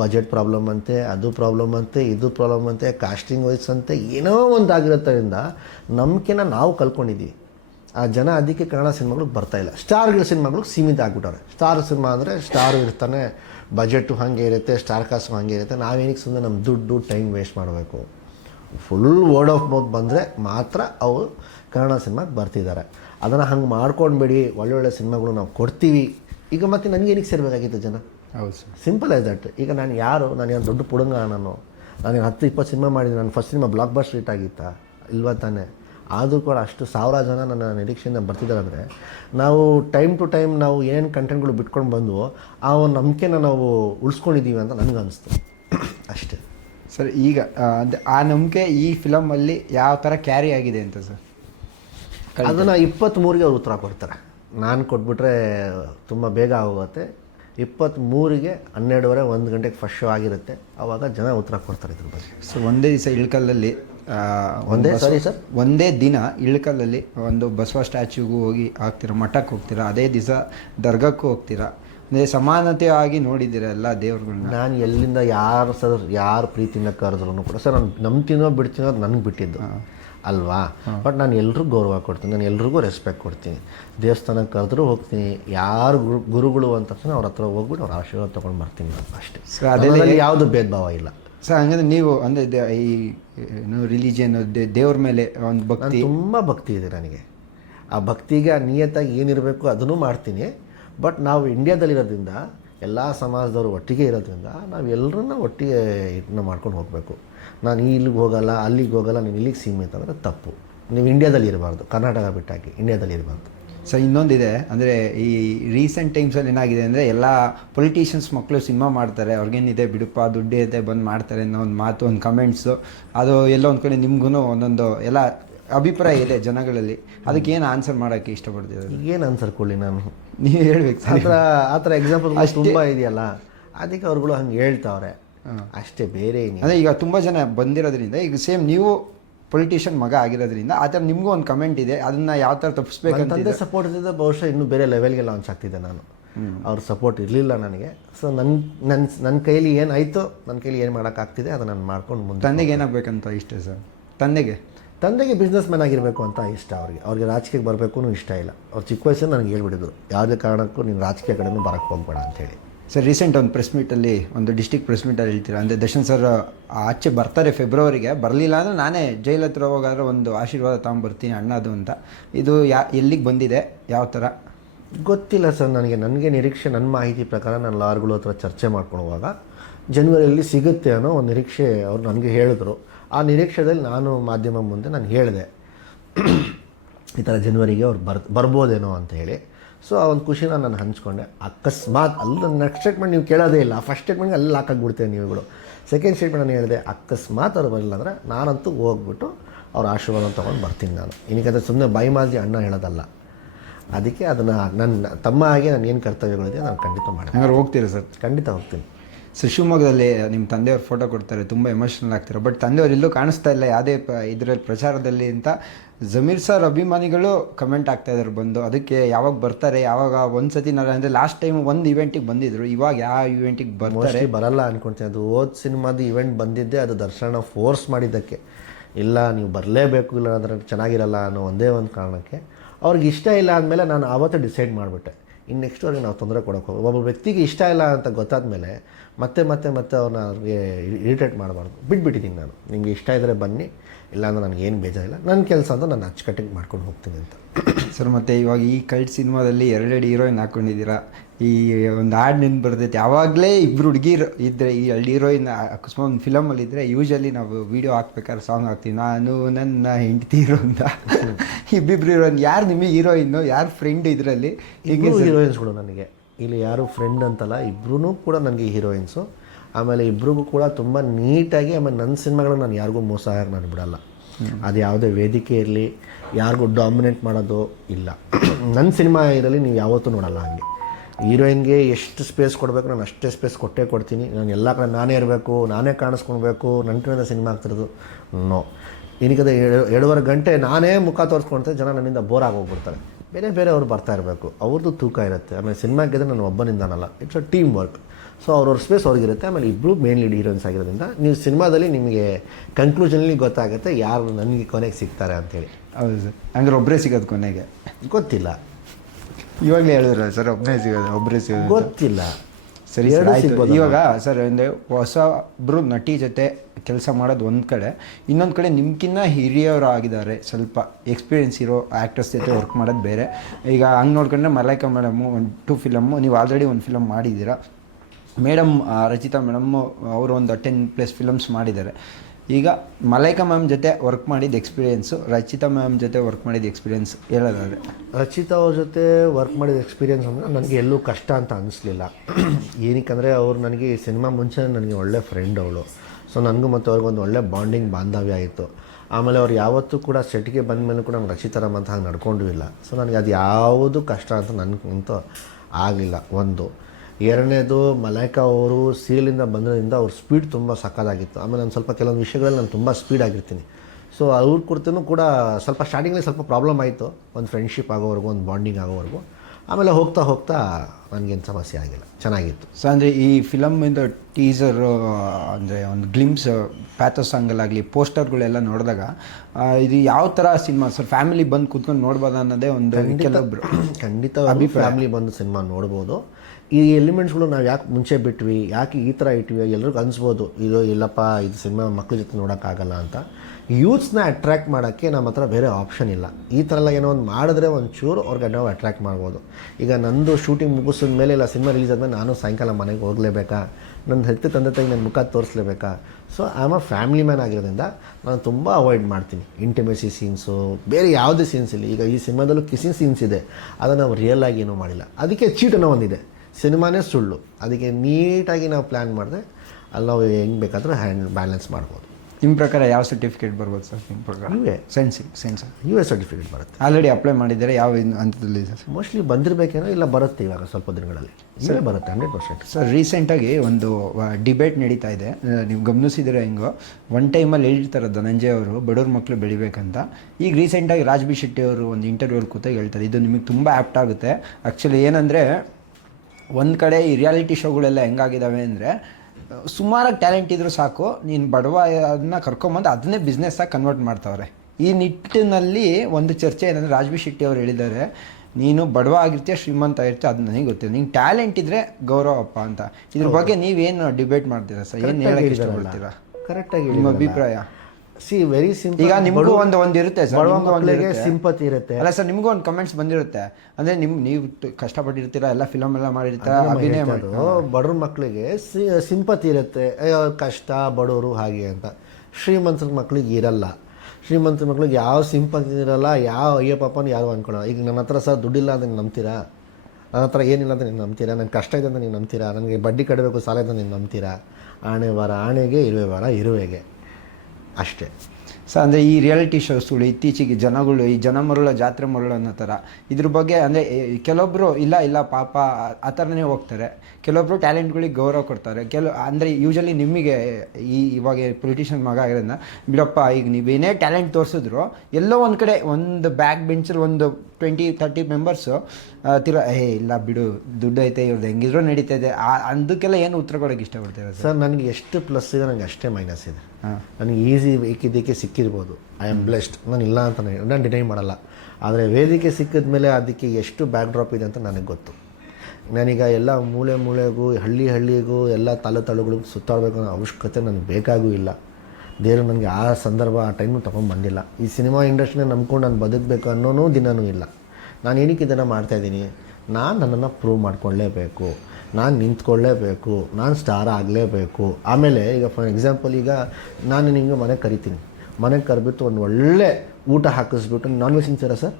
ಬಜೆಟ್ ಪ್ರಾಬ್ಲಮ್ ಅಂತೆ, ಅದು ಪ್ರಾಬ್ಲಮ್ ಅಂತೆ, ಇದು ಪ್ರಾಬ್ಲಮ್ ಅಂತೆ, ಕಾಸ್ಟಿಂಗ್ ವೈಸ್ ಅಂತೆ, ಏನೋ ಒಂದು ಆಗಿರೋದ್ರಿಂದ ನಂಬಿಕೆನ ನಾವು ಕಳ್ಕೊಂಡಿದ್ದೀವಿ. ಆ ಜನ ಅದಕ್ಕೆ ಕನ್ನಡ ಸಿನಿಮಾಗಳಿಗೆ ಬರ್ತಾಯಿಲ್ಲ. ಸ್ಟಾರ್ಗಳ ಸಿನಿಮಾಗಳಿಗೆ ಸೀಮಿತ ಆಗಿಬಿಟ್ಟವ್ರೆ. ಸ್ಟಾರ್ ಸಿನಿಮಾ ಅಂದರೆ ಸ್ಟಾರ್ ಇರ್ತಾನೆ, ಬಜೆಟು ಹಾಗೆ ಇರುತ್ತೆ, ಸ್ಟಾರ್ ಕಾಸ್ಟ್ ಹಾಗೆ ಇರುತ್ತೆ. ನಾವೇನಕ್ಕೆ ಸುಮ್ಮನೆ ನಮ್ಮ ದುಡ್ಡು ಟೈಮ್ ವೇಸ್ಟ್ ಮಾಡಬೇಕು? ಫುಲ್ ವರ್ಡ್ ಆಫ್ ಮೌತ್ ಬಂದರೆ ಮಾತ್ರ ಅವರು ಕನ್ನಡ ಸಿನಿಮಾಗೆ ಬರ್ತಿದ್ದಾರೆ. ಅದನ್ನು ಹಂಗೆ ಮಾಡ್ಕೊಂಡ್ಬೇಡಿ, ಒಳ್ಳೊಳ್ಳೆ ಸಿನಿಮಾಗಳು ನಾವು ಕೊಡ್ತೀವಿ. ಈಗ ಮತ್ತೆ ನನಗೇನಕ್ಕೆ ಸೇರಬೇಕಾಗಿತ್ತು ಜನ? ಹೌದು ಸರ್. Simple as that. ಈಗ ನಾನು ಯಾರು ದೊಡ್ಡ ಪುಡುಂಗ? ನಾನು 10-20 ಸಿನಿಮಾ ಮಾಡಿದ್ದೀನಿ. ನನ್ನ first cinema blockbuster hit ಆಗಿತ್ತಾ? ಇಲ್ವಾ ತಾನೆ? ಆದರೂ ಕೂಡ ಅಷ್ಟು ಸಾವಿರ ಜನ ನನ್ನ ನಿರೀಕ್ಷೆಯಿಂದ ಬರ್ತಿದ್ದಾರೆ ಅಂದರೆ ನಾವು ಟೈಮ್ ಟು ಟೈಮ್ ನಾವು ಏನೇನು ಕಂಟೆಂಟ್ಗಳು ಬಿಟ್ಕೊಂಡು ಬಂದವೋ ಆ ಒಂದು ನಂಬಿಕೆನ ನಾವು ಉಳಿಸ್ಕೊಂಡಿದ್ದೀವಿ ಅಂತ ನನಗೆ ಅನಿಸ್ತು ಅಷ್ಟೇ ಸರ್. ಈಗ ಆ ನಂಬಿಕೆ ಈ ಫಿಲಮಲ್ಲಿ ಯಾವ ಥರ ಕ್ಯಾರಿ ಆಗಿದೆ ಅಂತ ಸರ್? ಅದನ್ನು 23ಗೆ ಅವ್ರು ಉತ್ತರ ಕೊಡ್ತಾರೆ. ನಾನು ಕೊಟ್ಬಿಟ್ರೆ ತುಂಬ ಬೇಗ ಆಗೋಗುತ್ತೆ. 23ಗೆ 12:30 1 ಗಂಟೆಗೆ ಫಸ್ಟ್ ಶೋ ಆಗಿರುತ್ತೆ. ಆವಾಗ ಜನ ಉತ್ತರ ಕೊಡ್ತಾರೆ ಇದ್ರ ಬಗ್ಗೆ. ಸೊ ಒಂದೇ ದಿವಸ ಇಳ್ಕಲ್ಲಲ್ಲಿ ಸರ್ ಒಂದೇ ದಿನ ಇಳ್ಕಲ್ಲಲ್ಲಿ ಒಂದು ಬಸವ ಸ್ಟ್ಯಾಚ್ಯೂಗೂ ಹೋಗಿ ಆಗ್ತೀರಾ, ಮಠಕ್ಕೆ ಹೋಗ್ತೀರಾ, ಅದೇ ದಿವಸ ದರ್ಗಕ್ಕೂ ಹೋಗ್ತೀರಾ. ಅಂದರೆ ಸಮಾನತೆಯಾಗಿ ನೋಡಿದ್ದೀರ ಎಲ್ಲ ದೇವ್ರುಗಳನ್ನ. ನಾನು ಎಲ್ಲಿಂದ ಯಾರು ಪ್ರೀತಿಯಿಂದ ಕರೆದ್ರು ಕೂಡ ಸರ್, ನಾನು ನಂಬ್ತೀನೋ ಬಿಡ್ತೀನೋ ಅದು ನನಗೆ ಬಿಟ್ಟಿದ್ದು ಅಲ್ವಾ. ಬಟ್ ನಾನು ಎಲ್ರಿಗೂ ಗೌರವ ಕೊಡ್ತೀನಿ, ನಾನು ಎಲ್ರಿಗೂ ರೆಸ್ಪೆಕ್ಟ್ ಕೊಡ್ತೀನಿ. ದೇವಸ್ಥಾನಕ್ಕೆ ಕರೆದ್ರೂ ಹೋಗ್ತೀನಿ. ಯಾರು ಗುರುಗಳು ಅಂತ ತಕ್ಷಣ ಅವ್ರ ಹತ್ರ ಹೋಗ್ಬಿಟ್ಟು ಅವ್ರ ಆಶೀರ್ವಾದ ತೊಗೊಂಡು ಬರ್ತೀನಿ ನಾನು ಅಷ್ಟೇ. ಅದರಲ್ಲಿ ಯಾವುದು ಭೇದ ಭಾವ ಇಲ್ಲ ಸರ್. ಹಂಗಂದ್ರೆ ನೀವು ಅಂದರೆ ಈ ರಿಲಿಜಿಯನ್ ದೇವ್ರ ಮೇಲೆ ಒಂದು ಭಕ್ತಿ, ತುಂಬ ಭಕ್ತಿ ಇದೆ ನನಗೆ. ಆ ಭಕ್ತಿಗೆ ಆ ನಿಯತ್ತಾಗಿ ಏನಿರಬೇಕು ಅದನ್ನು ಮಾಡ್ತೀನಿ. ಬಟ್ ನಾವು ಇಂಡಿಯಾದಲ್ಲಿರೋದ್ರಿಂದ ಎಲ್ಲ ಸಮಾಜದವರು ಒಟ್ಟಿಗೆ ಇರೋದ್ರಿಂದ ನಾವು ಎಲ್ಲರನ್ನ ಒಟ್ಟಿಗೆ ಇದನ್ನ ಮಾಡ್ಕೊಂಡು ಹೋಗಬೇಕು. ನಾನು ಇಲ್ಲಿಗೆ ಹೋಗಲ್ಲ, ಅಲ್ಲಿಗೆ ಹೋಗಲ್ಲ, ನೀನು ಇಲ್ಲಿಗೆ ಸೀಮಿತ ಅಂದರೆ ತಪ್ಪು. ನೀವು ಇಂಡಿಯಾದಲ್ಲಿ ಇರಬಾರ್ದು, ಕರ್ನಾಟಕ ಬಿಟ್ಟಾಕಿ ಇಂಡಿಯಾದಲ್ಲಿ ಇರಬಾರ್ದು. ಸೊ ಇನ್ನೊಂದಿದೆ ಅಂದರೆ ಈ ರೀಸೆಂಟ್ ಟೈಮ್ಸಲ್ಲಿ ಏನಾಗಿದೆ ಅಂದರೆ ಎಲ್ಲ ಪೊಲಿಟಿಷಿಯನ್ಸ್ ಮಕ್ಕಳು ಸಿನಿಮಾ ಮಾಡ್ತಾರೆ, ಅವ್ರಿಗೇನಿದೆ ಬಿಡುಪ ದುಡ್ಡು ಇದೆ ಬಂದು ಮಾಡ್ತಾರೆ ಅನ್ನೋ ಒಂದು ಮಾತು, ಒಂದು ಕಮೆಂಟ್ಸು, ಅದು ಎಲ್ಲೋ ಒಂದು ಕಡೆ ನಿಮ್ಗೂ ಒಂದೊಂದು ಎಲ್ಲ ಅಭಿಪ್ರಾಯ ಇದೆ ಜನಗಳಲ್ಲಿ. ಅದಕ್ಕೆ ಏನು ಆನ್ಸರ್ ಮಾಡೋಕ್ಕೆ ಇಷ್ಟಪಡ್ತಿದ್ದಾರೆ? ಏನು ಆನ್ಸರ್ ಕೊಡಲಿ ನಾನು? ನೀವು ಹೇಳ್ಬೇಕು ಸರ್. ಆ ಥರ ಎಕ್ಸಾಂಪಲ್ ತುಂಬ ಇದೆಯಲ್ಲ, ಅದಕ್ಕೆ ಅವ್ರುಗಳು ಹಂಗೆ ಹೇಳ್ತಾವ್ರೆ ಅಷ್ಟೇ, ಬೇರೆ ಏನಿಲ್ಲ. ಅಂದರೆ ಈಗ ತುಂಬ ಜನ ಬಂದಿರೋದ್ರಿಂದ, ಈಗ ಸೇಮ್ ನೀವು ಪೊಲಿಟಿಷಿಯನ್ ಮಗ ಆಗಿರೋದ್ರಿಂದ ಆ ಥರ ನಿಮಗೂ ಒಂದು ಕಮೆಂಟ್ ಇದೆ, ಅದನ್ನು ಯಾವ ಥರ ತಪ್ಪಿಸ್ಬೇಕಂತ. ತಂದೆ ಸಪೋರ್ಟ್ ಇದ್ದಿದ್ದೆ ಬಹುಶಃ ಇನ್ನೂ ಬೇರೆ ಲೆವೆಲ್ಗೆ ಲಾಂಚ್ ಆಗ್ತಿದ್ದೆ ನಾನು. ಅವ್ರ ಸಪೋರ್ಟ್ ಇರಲಿಲ್ಲ ನನಗೆ. ಸೊ ನನ್ನ ಕೈಲಿ ಏನಾಯಿತು, ನನ್ನ ಕೈಲಿ ಏನು ಮಾಡೋಕ್ಕಾಗ್ತಿದೆ ಅದನ್ನು ನಾನು ಮಾಡ್ಕೊಂಡು ಮುಂದೆ. ತಂದೆಗೆ ಏನಾಗಬೇಕಂತ ಇಷ್ಟ ಸರ್? ತಂದೆಗೆ ಬಿಸ್ನೆಸ್ ಮ್ಯಾನ್ ಆಗಿರಬೇಕು ಅಂತ ಇಷ್ಟ. ಅವ್ರಿಗೆ ರಾಜಕೀಯಕ್ಕೆ ಬರಬೇಕು ಇಷ್ಟ ಇಲ್ಲ. ಅವ್ರು ಚಿಕ್ಕ ವಯಸ್ಸಲ್ಲಿ ನನಗೆ ಹೇಳ್ಬಿಟ್ಟಿದ್ರು, ಯಾವುದೇ ಕಾರಣಕ್ಕೂ ನೀನು ರಾಜಕೀಯ ಕಡೆನೂ ಬರೋಕ್ಕೆ ಹೋಗ್ಬೇಡ ಅಂತೇಳಿ. ಸರ್ ರೀಸೆಂಟ್ ಒಂದು ಪ್ರೆಸ್ ಮೀಟಲ್ಲಿ, ಒಂದು ಡಿಸ್ಟಿಕ್ ಪ್ರೆಸ್ ಮೀಟಲ್ಲಿ ಹೇಳ್ತೀರಾ ಅಂದರೆ ದರ್ಶನ್ ಸರ್ ಆಚೆ ಬರ್ತಾರೆ ಫೆಬ್ರವರಿಗೆ, ಬರಲಿಲ್ಲ ಅಂದರೆ ನಾನೇ ಜೈಲ್ ಹತ್ರ ಹೋಗಾದ್ರೆ ಒಂದು ಆಶೀರ್ವಾದ ತಗೊಂಬರ್ತೀನಿ ಅಣ್ಣದು ಅಂತ. ಇದು ಎಲ್ಲಿಗೆ ಬಂದಿದೆ, ಯಾವ ಥರ ಗೊತ್ತಿಲ್ಲ ಸರ್ ನನಗೆ ನಿರೀಕ್ಷೆ, ನನ್ನ ಮಾಹಿತಿ ಪ್ರಕಾರ ನಾನು ಲಾರ್ಗಳು ಹತ್ರ ಚರ್ಚೆ ಮಾಡ್ಕೊಳ್ಳುವಾಗ ಜನವರಿಯಲ್ಲಿ ಸಿಗುತ್ತೆ ಅನ್ನೋ ಒಂದು ನಿರೀಕ್ಷೆ ಅವ್ರು ನನಗೆ ಹೇಳಿದ್ರು. ಆ ನಿರೀಕ್ಷೆಯಲ್ಲಿ ನಾನು ಮಾಧ್ಯಮ ಮುಂದೆ ನಾನು ಹೇಳಿದೆ ಈ ಥರ ಜನವರಿಗೆ ಅವ್ರು ಬರ್ಬೋದೇನೋ ಅಂತ ಹೇಳಿ. ಸೊ ಆ ಒಂದು ಖುಷಿನ ನಾನು ಹಂಚ್ಕೊಂಡೆ. ಅಕಸ್ಮಾತ್ ಅಲ್ಲಿ ನೆಕ್ಸ್ಟ್ ಸ್ಟೇಟ್ಮೆಂಟ್ ನೀವು ಕೇಳೋದೇ ಇಲ್ಲ, ಫಸ್ಟ್ ಸ್ಟೇಟ್ಮೆಂಟ್ಗೆ ಅಲ್ಲಿ ಹಾಕಾಗ್ಬಿಡ್ತೇವೆ ನೀವುಗಳು. ಸೆಕೆಂಡ್ ಸ್ಟೇಟ್ಮೆಂಟ್ ನಾನು ಹೇಳಿದೆ, ಅಕಸ್ಮಾತ್ ಅವ್ರು ಬರಲಿಲ್ಲ ಅಂದರೆ ನಾನಂತೂ ಹೋಗ್ಬಿಟ್ಟು ಅವ್ರ ಆಶೀರ್ವಾದ ತೊಗೊಂಡು ಬರ್ತೀನಿ ನಾನು. ಏನಕ್ಕೆ ಸುಮ್ಮನೆ ಬಾಯಿ ಮಾಜಿ ಅಣ್ಣ ಹೇಳೋದಲ್ಲ. ಅದಕ್ಕೆ ಅದನ್ನು ನನ್ನ ತಮ್ಮ ಆಗಿ ನಾನು ಏನು ಕರ್ತವ್ಯಗಳಿದೆ ನಾನು ಖಂಡಿತ ಮಾಡ್ತೀನಿ. ಹೋಗ್ತೀರಾ ಸರ್? ಖಂಡಿತ ಹೋಗ್ತೀನಿ. ಸೊ ಶಿವಮೊಗ್ಗದಲ್ಲಿ ನಿಮ್ಮ ತಂದೆಯವ್ರ ಫೋಟೋ ಕೊಡ್ತಾರೆ, ತುಂಬ ಎಮೋಷ್ನಲ್ ಆಗ್ತಾರೆ. ಬಟ್ ತಂದೆಯವ್ರು ಎಲ್ಲೂ ಕಾಣಿಸ್ತಾ ಇಲ್ಲ ಯಾವುದೇ ಇದರಲ್ಲಿ ಪ್ರಚಾರದಲ್ಲಿ ಅಂತ ಜಮೀರ್ ಸರ್ ಅಭಿಮಾನಿಗಳು ಕಮೆಂಟ್ ಆಗ್ತಾಯಿದ್ದಾರೆ ಬಂದು. ಅದಕ್ಕೆ ಯಾವಾಗ ಬರ್ತಾರೆ, ಯಾವಾಗ ಒಂದು ಸತಿ ಅಂದರೆ ಲಾಸ್ಟ್ ಟೈಮ್ ಒಂದು ಇವೆಂಟಿಗೆ ಬಂದಿದ್ದರು, ಇವಾಗ ಯಾವ ಇವೆಂಟಿಗೆ ಬರ್ತಾರೆ? ಬರಲ್ಲ ಅಂದ್ಕೊಳ್ತೀನಿ. ಅದು ಓದ್ ಸಿನಿಮಾದ ಇವೆಂಟ್ ಬಂದಿದ್ದೆ, ಅದು ದರ್ಶನ ಫೋರ್ಸ್ ಮಾಡಿದ್ದಕ್ಕೆ. ಇಲ್ಲ ನೀವು ಬರಲೇಬೇಕು, ಇಲ್ಲ ಅಂದರೆ ಚೆನ್ನಾಗಿರಲ್ಲ ಅನ್ನೋ ಒಂದೇ ಒಂದು ಕಾರಣಕ್ಕೆ. ಅವ್ರಿಗೆ ಇಷ್ಟ ಇಲ್ಲ ಅಂದಮೇಲೆ ನಾನು ಆವತ್ತೇ ಡಿಸೈಡ್ ಮಾಡಿಬಿಟ್ಟೆ, ಇನ್ನು ನೆಕ್ಸ್ಟ್ ಅವ್ರಿಗೆ ನಾವು ತೊಂದರೆ ಕೊಡೋಕೆ ಹೋಗಿ. ಒಬ್ಬ ವ್ಯಕ್ತಿಗೆ ಇಷ್ಟ ಇಲ್ಲ ಅಂತ ಗೊತ್ತಾದ ಮೇಲೆ ಮತ್ತೆ ಅವ್ರನ್ನ ಅವ್ರಿಗೆ ಇರಿಟೇಟ್ ಮಾಡಬಾರ್ದು. ಬಿಟ್ಬಿಟ್ಟಿದ್ದೀನಿ ನಾನು. ನಿಮಗೆ ಇಷ್ಟ ಇದ್ದರೆ ಬನ್ನಿ, ಇಲ್ಲಾಂದ್ರೆ ನನಗೇನು ಬೇಜಾರಿಲ್ಲ, ನನ್ನ ಕೆಲಸ ಅಂತ ನಾನು ಅಚ್ಚುಕಟ್ಟಿಗೆ ಮಾಡ್ಕೊಂಡು ಹೋಗ್ತೀನಿ ಅಂತ. ಸರ್ ಮತ್ತು ಇವಾಗ ಈ ಕಲ್ಟ್ ಸಿನಿಮಾದಲ್ಲಿ 2 ಹೀರೋಯಿನ್ ಹಾಕ್ಕೊಂಡಿದ್ದೀರಾ. ಈ ಒಂದು ಹಾಡು ನೆನ್ಪು ಬರ್ತೈತೆ, ಯಾವಾಗಲೇ ಇಬ್ಬರು ಹುಡುಗಿರು ಇದ್ದರೆ, ಈ 2 ಹೀರೋಯಿನ್ ಅಕಸ್ಮಾತ್ ಒಂದು ಫಿಲಮಲ್ಲಿ ಇದ್ದರೆ ಯೂಶಲಿ ನಾವು ವೀಡಿಯೋ ಹಾಕ್ಬೇಕಾದ್ರೆ ಸಾಂಗ್ ಹಾಕ್ತೀವಿ, ನಾನು ನನ್ನ ಹೆಂಡ್ತಿ ಹೀರೋ ಅಂತ. ಇಬ್ಬಿಬ್ರು ಹೀರೋಯಿನ್, ಯಾರು ನಿಮಗೆ ಹೀರೋಯಿನ್ನು, ಯಾರು ಫ್ರೆಂಡ್ ಇದರಲ್ಲಿ? ಹೀಗೆ ಹೀರೋಯಿನ್ಸ್ಗಳು ನನಗೆ ಇಲ್ಲಿ ಯಾರು ಫ್ರೆಂಡ್ ಅಂತಲ್ಲ, ಇಬ್ಬರೂ ಕೂಡ ನನಗೆ ಹೀರೋಯಿನ್ಸು. ಆಮೇಲೆ ಇಬ್ರಿಗೂ ಕೂಡ ತುಂಬ ನೀಟಾಗಿ, ಆಮೇಲೆ ನನ್ನ ಸಿನಿಮಾಗಳು ನಾನು ಯಾರಿಗೂ ಮೋಸ ಆಗಿ ನಾನು ಬಿಡಲ್ಲ. ಅದು ಯಾವುದೇ ವೇದಿಕೆ ಇರಲಿ, ಯಾರಿಗೂ ಡಾಮಿನೇಟ್ ಮಾಡೋದು ಇಲ್ಲ. ನನ್ನ ಸಿನಿಮಾ ಇರಲಿ ನೀವು ಯಾವತ್ತೂ ನೋಡಲ್ಲ ಹಂಗೆ. ಹೀರೋಯಿನ್ಗೆ ಎಷ್ಟು ಸ್ಪೇಸ್ ಕೊಡಬೇಕು ನಾನು ಅಷ್ಟೇ ಸ್ಪೇಸ್ ಕೊಟ್ಟೇ ಕೊಡ್ತೀನಿ. ನಾನು ಎಲ್ಲ ಕಡೆ ನಾನೇ ಇರಬೇಕು, ನಾನೇ ಕಾಣಿಸ್ಕೊಳ್ಬೇಕು, ನನ್ನ ಕಡೆಯಿಂದ ಸಿನಿಮಾ ಆಗ್ತಿರೋದು ನೋ. ಏನಕ್ಕೆ 2.5 ಗಂಟೆ ನಾನೇ ಮುಖ ತೋರಿಸ್ಕೊಳ್ತೇನೆ, ಜನ ನನ್ನಿಂದ ಬೋರ್ ಆಗೋಗ್ಬಿಡ್ತಾರೆ. ಬೇರೆ ಅವ್ರು ಬರ್ತಾ ಇರಬೇಕು, ಅವ್ರದ್ದು ತೂಕ ಇರುತ್ತೆ. ಆಮೇಲೆ ಸಿನಿಮಾ ಗೆದ್ರೆ ನಾನು ಒಬ್ಬನಿಂದಾನಲ್ಲ, it's a team work. So ಅವ್ರವ್ರ ಸ್ಪೇಸ್ ಅವ್ರಿಗಿರುತ್ತೆ. ಆಮೇಲೆ ಇಬ್ಬರು ಮೇನ್ ಲೀಡ್ ಹೀರೋಯಿನ್ಸ್ ಆಗಿರೋದ್ರಿಂದ ನೀವು ಸಿನಿಮಾದಲ್ಲಿ ನಿಮಗೆ ಕನ್ಕ್ಲೂಷನಲ್ಲಿ ಗೊತ್ತಾಗುತ್ತೆ ಯಾರು ನನಗೆ ಕೊನೆಗೆ ಸಿಗ್ತಾರೆ ಅಂತೇಳಿ. ಹೌದು ಸರ್, ಅಂದರೆ ಒಬ್ಬರೇ ಸಿಗೋದು ಕೊನೆಗೆ ಗೊತ್ತಿಲ್ಲ, ಇವಾಗಲೇ ಹೇಳಿದ್ರ ಸರ್ ಒಬ್ಬನೇ ಸಿಗೋದು ಒಬ್ಬರೇ ಸಿಗೋದು ಗೊತ್ತಿಲ್ಲ. ಸರಿ ಸರ್ ಆಯಿತು. ಇವಾಗ ಸರ್ ಅಂದರೆ ಹೊಸೊಬ್ಬರು ನಟಿ ಜೊತೆ ಕೆಲಸ ಮಾಡೋದು ಒಂದು ಕಡೆ, ಇನ್ನೊಂದು ಕಡೆ ನಿಮ್ಗಿನ್ನ ಹಿರಿಯವರು ಆಗಿದ್ದಾರೆ, ಸ್ವಲ್ಪ ಎಕ್ಸ್ಪೀರಿಯೆನ್ಸ್ ಇರೋ ಆ್ಯಕ್ಟರ್ಸ್ ಜೊತೆ ವರ್ಕ್ ಮಾಡೋದು ಬೇರೆ. ಈಗ ಹಂಗೆ ನೋಡ್ಕೊಂಡ್ರೆ ಮಲೈಕಾ ಮೇಡಮು 2 ಫಿಲಮ್ಮು ನೀವು ಆಲ್ರೆಡಿ 1 ಫಿಲಮ್ ಮಾಡಿದ್ದೀರಾ. ಮೇಡಮ್ ರಚಿತಾ ಮೇಡಮ್ಮು ಅವರು ಒಂದು 10+ ಫಿಲಮ್ಸ್ ಮಾಡಿದ್ದಾರೆ. ಈಗ ಮಲೈಕಾ ಮ್ಯಾಮ್ ಜೊತೆ ವರ್ಕ್ ಮಾಡಿದ ಎಕ್ಸ್ಪೀರಿಯೆನ್ಸು, ರಚಿತಾ ಮ್ಯಾಮ್ ಜೊತೆ ವರ್ಕ್ ಮಾಡಿದ ಎಕ್ಸ್ಪೀರಿಯೆನ್ಸ್ ಹೇಳೋದಾದರೆ. ರಚಿತಾ ಅವ್ರ ಜೊತೆ ವರ್ಕ್ ಮಾಡಿದ ಎಕ್ಸ್ಪೀರಿಯೆನ್ಸ್ ಅಂದರೆ ನನಗೆ ಎಲ್ಲೂ ಕಷ್ಟ ಅಂತ ಅನ್ನಿಸ್ಲಿಲ್ಲ. ಏನಕ್ಕಂದರೆ ಅವ್ರು ನನಗೆ ಈ ಸಿನಿಮಾ ಮುಂಚೆ ನನಗೆ ಒಳ್ಳೆ ಫ್ರೆಂಡ್ ಅವಳು. ಸೊ ನನಗೂ ಮತ್ತು ಅವ್ರಿಗೊಂದು ಒಳ್ಳೆ ಬಾಂಡಿಂಗ್ ಬಾಂಧವ್ಯ ಆಯಿತು. ಆಮೇಲೆ ಅವ್ರು ಯಾವತ್ತೂ ಕೂಡ ಸೆಟ್ಗೆ ಬಂದ ಮೇಲೆ ಕೂಡ ನಾನು ರಚಿತಾರಾಮ್ ಅಂತ ಹಾಗೆ ನಡ್ಕೊಂಡೂ ಇಲ್ಲ. ಸೊ ನನಗೆ ಅದು ಯಾವುದು ಕಷ್ಟ ಅಂತ ನನಗಂತೂ ಆಗಲಿಲ್ಲ. ಒಂದು ಎರಡನೇದು, ಮಲೈಕಾ ಅವರು ಸೀರಿಯಲಿಂದ ಬಂದ್ರಿಂದ ಅವ್ರ ಸ್ಪೀಡ್ ತುಂಬ ಸಕ್ಕತ್ತಾಗಿತ್ತು. ಆಮೇಲೆ ನಾನು ಸ್ವಲ್ಪ ಕೆಲವೊಂದು ವಿಷಯಗಳಲ್ಲಿ ನಾನು ತುಂಬ ಸ್ಪೀಡ್ ಆಗಿರ್ತೀನಿ. ಸೊ ಅವ್ರ ಕುರಿತೂ ಕೂಡ ಸ್ವಲ್ಪ ಸ್ಟಾರ್ಟಿಂಗಲ್ಲಿ ಸ್ವಲ್ಪ ಪ್ರಾಬ್ಲಮ್ ಆಯಿತು, ಒಂದು ಫ್ರೆಂಡ್ಶಿಪ್ ಆಗೋವರೆಗೂ, ಒಂದು ಬಾಂಡಿಂಗ್ ಆಗೋವರೆಗೂ. ಆಮೇಲೆ ಹೋಗ್ತಾ ಹೋಗ್ತಾ ನನಗೇನು ಸಮಸ್ಯೆ ಆಗಿಲ್ಲ, ಚೆನ್ನಾಗಿತ್ತು. ಸೊ ಅಂದರೆ ಈ ಫಿಲಮ್ಮಿಂದ ಟೀಸರು ಅಂದರೆ ಒಂದು ಗ್ಲಿಮ್ಸ್ ಪ್ಯಾಥೋ ಸಾಂಗಲ್ಲಾಗಲಿ ಪೋಸ್ಟರ್ಗಳೆಲ್ಲ ನೋಡಿದಾಗ ಇದು ಯಾವ ಥರ ಸಿನಿಮಾ ಸರ್, ಫ್ಯಾಮಿಲಿ ಬಂದು ಕೂತ್ಕೊಂಡು ನೋಡ್ಬೋದಾ ಅನ್ನೋದೇ ಒಂದು ಕೆಲವೊಬ್ಬರು ಖಂಡಿತವಾಗಿ ಫ್ಯಾಮಿಲಿ ಬಂದು ಸಿನಿಮಾ ನೋಡ್ಬೋದು. ಈ ಎಲಿಮೆಂಟ್ಸ್ಗಳು ನಾವು ಯಾಕೆ ಮುಂಚೆ ಬಿಟ್ವಿ, ಯಾಕೆ ಈ ಥರ ಇಟ್ವಿ, ಎಲ್ರಿಗೂ ಅನಿಸ್ಬೋದು ಇದು ಇಲ್ಲಪ್ಪ ಇದು ಸಿನಿಮಾ ಮಕ್ಳ ಜೊತೆ ನೋಡೋಕ್ಕಾಗಲ್ಲ ಅಂತ. ಯೂತ್ಸ್ನ ಅಟ್ರ್ಯಾಕ್ಟ್ ಮಾಡೋಕ್ಕೆ ನಮ್ಮ ಹತ್ರ ಬೇರೆ ಆಪ್ಷನ್ ಇಲ್ಲ. ಈ ಥರ ಎಲ್ಲ ಏನೋ ಒಂದು ಮಾಡಿದ್ರೆ ಒಂಚೂರು ಅವ್ರಿಗೆ ನಾವು ಅಟ್ರ್ಯಾಕ್ಟ್ ಮಾಡ್ಬೋದು. ಈಗ ನಂದು ಶೂಟಿಂಗ್ ಮುಗಿಸಿದ ಮೇಲೆ ಇಲ್ಲ ಸಿನಿಮಾ ರಿಲೀಸ್ ಆದಮೇಲೆ ನಾನು ಸಾಯಂಕಾಲ ಮನೆಗೆ ಹೋಗಲೇಬೇಕಾ, ನನ್ನ ಹೆತ್ತ ತಂದೆ ತಾಯಿಗೆ ನನ್ನ ಮುಖ ತೋರಿಸ್ಲೇಬೇಕಾ. So I am a family man ಆಗಿರೋದ್ರಿಂದ ನಾನು ತುಂಬ ಅವಾಯ್ಡ್ ಮಾಡ್ತೀನಿ ಇಂಟಿಮೆಸಿ ಸೀನ್ಸು, ಬೇರೆ ಯಾವುದೇ ಸೀನ್ಸ್ ಇಲ್ಲ. ಈಗ ಈ ಸಿನಿಮಾದಲ್ಲೂ ಕಿಸಿಂಗ್ ಸೀನ್ಸ್ ಇದೆ, ಅದನ್ನು ನಾವು ರಿಯಲ್ ಆಗಿ ಏನೂ ಮಾಡಿಲ್ಲ. ಅದಕ್ಕೆ ಚೀಟನ್ನು ಒಂದಿದೆ, ಸಿನಿಮಾನೇ ಸುಳ್ಳು. ಅದಕ್ಕೆ ನೀಟಾಗಿ ನಾವು ಪ್ಲ್ಯಾನ್ ಮಾಡಿದ್ರೆ ಅಲ್ಲಿ ನಾವು ಹೆಂಗೆ ಬೇಕಾದರೂ ಬ್ಯಾಲೆನ್ಸ್ ಮಾಡ್ಬೋದು. ನಿಮ್ಮ ಪ್ರಕಾರ ಯಾವ ಸರ್ಟಿಫಿಕೇಟ್ ಬರ್ಬೋದು ಸರ್ ನಿಮ್ಮ ಪ್ರಕಾರ? ಸೆನ್ಸ್ ಯು ಎ ಸರ್ಟಿಫಿಕೇಟ್ ಬರುತ್ತೆ. ಆಲ್ರೆಡಿ ಅಪ್ಲೈ ಮಾಡಿದ್ದಾರೆ, ಯಾವ ಹಂತದಲ್ಲಿ ಸರ್? ಮೋಸ್ಟ್ಲಿ ಬಂದಿರಬೇಕೇನೋ, ಇಲ್ಲ ಬರುತ್ತೆ ಇವಾಗ ಸ್ವಲ್ಪ ದಿನಗಳಲ್ಲಿ. ಸರಿ ಬರುತ್ತೆ 100%. ಸರ್ ರೀಸೆಂಟಾಗಿ ಒಂದು ಡಿಬೇಟ್ ನಡೀತಾ ಇದೆ, ನೀವು ಗಮನಿಸಿದರೆ ಹೆಂಗೋ ಒನ್ ಟೈಮಲ್ಲಿ ಹೇಳಿರ್ತಾರೆ ಧನಂಜಯ ಅವರು ಬಡವ್ರ ಮಕ್ಕಳು ಬೆಳಿಬೇಕಂತ. ಈಗ ರೀಸೆಂಟಾಗಿ ರಾಜ್ ಬಿ ಶೆಟ್ಟಿ ಅವರು ಒಂದು ಇಂಟರ್ವ್ಯೂಲ್ಲಿ ಕೂತಾಗ ಹೇಳ್ತಾರೆ, ಇದು ನಿಮಗೆ ತುಂಬ ಆ್ಯಪ್ಟ್ ಆಗುತ್ತೆ. ಆ್ಯಕ್ಚುಲಿ ಏನಂದರೆ ಒಂದು ಕಡೆ ಈ ರಿಯಾಲಿಟಿ ಶೋಗಳೆಲ್ಲ ಹೆಂಗಾಗಿದ್ದಾವೆ ಅಂದರೆ ಸುಮಾರಾಗಿ ಟ್ಯಾಲೆಂಟ್ ಇದ್ದರೂ ಸಾಕು, ನೀನು ಬಡವ ಅದನ್ನ ಕರ್ಕೊಂಬಂದು ಅದನ್ನೇ ಬಿಸ್ನೆಸ್ಸಾಗಿ ಕನ್ವರ್ಟ್ ಮಾಡ್ತಾವ್ರೆ. ಈ ನಿಟ್ಟಿನಲ್ಲಿ ಒಂದು ಚರ್ಚೆ ಏನಂದರೆ ರಾಜ್ ಬಿ ಶೆಟ್ಟಿ ಅವ್ರು ಹೇಳಿದ್ದಾರೆ, ನೀನು ಬಡವ ಆಗಿರ್ತೀಯ ಶ್ರೀಮಂತ ಆಗಿರ್ತೀಯ ಅದು ನನಗೆ ಗೊತ್ತಿಲ್ಲ, ನಿಂಗೆ ಟ್ಯಾಲೆಂಟ್ ಇದ್ದರೆ ಗೌರವಪ್ಪ ಅಂತ. ಇದ್ರ ಬಗ್ಗೆ ನೀವೇನು ಡಿಬೇಟ್ ಮಾಡ್ತೀರಾ ಸರ್, ಏನು ಹೇಳಕ್ಕೆ ಇಷ್ಟಪಡ್ತೀರಾ? ಕರೆಕ್ಟಾಗಿ ನಿಮ್ಮ ಅಭಿಪ್ರಾಯ? Very simple. ಈಗ ನಿಮಗೂ ಒಂದು ಇರುತ್ತೆ ಸರ್, ಮಕ್ಕಳಿಗೆ ಸಿಂಪತಿ ಇರುತ್ತೆ. ಅಲ್ಲ ಸರ್, ನಿಮಗೂ ಒಂದು ಕಮೆಂಟ್ಸ್ ಬಂದಿರುತ್ತೆ, ಅಂದರೆ ನೀವು ಕಷ್ಟಪಟ್ಟಿರ್ತೀರಾ, ಎಲ್ಲ ಫಿಲಮ್ ಎಲ್ಲ ಮಾಡಿರ್ತೀರಾ, ಅಭಿನಯ ಮಾಡೋದು. ಬಡವ್ರ ಮಕ್ಕಳಿಗೆ ಸಿಂಪತಿ ಇರುತ್ತೆ, ಕಷ್ಟ ಬಡವರು ಹಾಗೆ ಅಂತ. ಶ್ರೀಮಂತರ ಮಕ್ಳಿಗೆ ಇರಲ್ಲ. ಶ್ರೀಮಂತರ ಮಕ್ಳಿಗೆ ಯಾವ ಸಿಂಪತಿ ಇರಲ್ಲ, ಯಾವ ಅಯ್ಯ ಪಾಪನೂ ಯಾರು ಅಂದ್ಕೊಳ್ಳೋಣ. ಈಗ ನನ್ನ ಹತ್ರ ಸರ್ ದುಡ್ಡಿಲ್ಲ ಅಂತ ನೀವು ನಂಬ್ತೀರಾ? ನನ್ನ ಹತ್ರ ಏನಿಲ್ಲ ಅಂತ ನೀವು ನಂಬ್ತೀರಾ? ನನಗೆ ಕಷ್ಟ ಇದೆ ಅಂತ ನೀವು ನಂಬ್ತೀರಾ? ನನಗೆ ಬಡ್ಡಿ ಕಟ್ಟಬೇಕು ಸಾಲ ಇದೆ ಅಂತ ನೀವು ನಂಬ್ತೀರಾ? ಆಣೆ ವಾರ ಆಣೆಗೆ, ಇರುವೆ ವಾರ ಇರುವೆಗೆ, ಅಷ್ಟೇ. ಸೊ ಅಂದರೆ ಈ ರಿಯಾಲಿಟಿ ಶೋಸ್ಗಳು ಇತ್ತೀಚೆಗೆ ಜನಗಳು ಈ ಜನ ಮರುಳ ಜಾತ್ರೆ ಮರುಳು ಅನ್ನೋ ಥರ ಇದ್ರ ಬಗ್ಗೆ ಅಂದರೆ ಕೆಲವೊಬ್ಬರು ಇಲ್ಲ ಪಾಪ ಆ ಥರನೇ ಹೋಗ್ತಾರೆ, ಕೆಲವೊಬ್ಬರು ಟ್ಯಾಲೆಂಟ್ಗಳಿಗೆ ಗೌರವ ಕೊಡ್ತಾರೆ. ಅಂದರೆ ಯೂಶಲಿ ನಿಮಗೆ ಇವಾಗ ಪೊಲಿಟಿಷಿಯನ್ ಮಗ ಆಗಿರೋದ್ರಿಂದ ಬಿಡಪ್ಪ, ಈಗ ನೀವೇನೇ ಟ್ಯಾಲೆಂಟ್ ತೋರಿಸಿದ್ರು ಎಲ್ಲೋ ಒಂದು ಕಡೆ ಒಂದು ಬ್ಯಾಕ್ ಬೆಂಚಲ್ಲಿ ಒಂದು 20-30 ಮೆಂಬರ್ಸು ಇಲ್ಲ ಬಿಡು ದುಡ್ಡು ಐತೆ ಇವ್ರದ್ದು ಹೆಂಗಿದ್ರು ನಡೀತಾ ಇದೆ, ಅದಕ್ಕೆಲ್ಲ ಏನು ಉತ್ತರ ಕೊಡೋಕ್ಕೆ ಇಷ್ಟಪಡ್ತೀರಾ ಸರ್? ನನಗೆ ಎಷ್ಟು ಪ್ಲಸ್ ಇದೆ ನನಗೆ ಅಷ್ಟೇ ಮೈನಸ್ ಇದೆ. ನನಗೆ ಈಸಿ ಬೇಕಿದ್ದಕ್ಕೆ ಸಿಕ್ಕಿರ್ಬೋದು, ಐ ಆಮ್ ಬ್ಲೆಸ್ಡ್, ನಾನು ಇಲ್ಲ ಅಂತ ನಾನು ಡಿನೈ ಮಾಡಲ್ಲ. ಆದರೆ ವೇದಿಕೆ ಸಿಕ್ಕಿದ ಮೇಲೆ ಅದಕ್ಕೆ ಎಷ್ಟು ಬ್ಯಾಕ್ ಡ್ರಾಪ್ ಇದೆ ಅಂತ ನನಗೆ ಗೊತ್ತು. ನಾನೀಗ ಎಲ್ಲ ಮೂಲೆಗೂ ಹಳ್ಳಿಗೂ ಎಲ್ಲ ತಳುಗಳಿಗೂ ಸುತ್ತಾಡಬೇಕು ಅನ್ನೋ ಅವಶ್ಯಕತೆ ನನಗೆ ಬೇಕಾಗೂ ಇಲ್ಲ. ದೇವರು ನನಗೆ ಆ ಸಂದರ್ಭ ಆ ಟೈಮು ತೊಗೊಂಡ್ಬಂದಿಲ್ಲ. ಈ ಸಿನಿಮಾ ಇಂಡಸ್ಟ್ರಿನ ನಂಬ್ಕೊಂಡು ನಾನು ಬದುಕಬೇಕು ಅನ್ನೋನೂ ದಿನವೂ ಇಲ್ಲ. ನಾನು ಏನಕ್ಕೆ ಇದನ್ನು ಮಾಡ್ತಾಯಿದ್ದೀನಿ? ನಾನು ನನ್ನನ್ನು ಪ್ರೂವ್ ಮಾಡ್ಕೊಳ್ಳೇಬೇಕು, ನಾನು ನಿಂತ್ಕೊಳ್ಳೇಬೇಕು, ನಾನು ಸ್ಟಾರ್ ಆಗಲೇಬೇಕು. ಆಮೇಲೆ ಈಗ ಫಾರ್ ಎಕ್ಸಾಂಪಲ್, ಈಗ ನಾನು ನಿಮಗೆ ಮನೆಗೆ ಕರಿತೀನಿ, ಮನೆಗೆ ಕರೆಬಿಟ್ಟು ಒಂದು ಒಳ್ಳೆ ಊಟ ಹಾಕಿಸ್ಬಿಟ್ಟು, ನಾನ್ ವೆಜ್ ತಿಂತೀರಾ ಸರ್?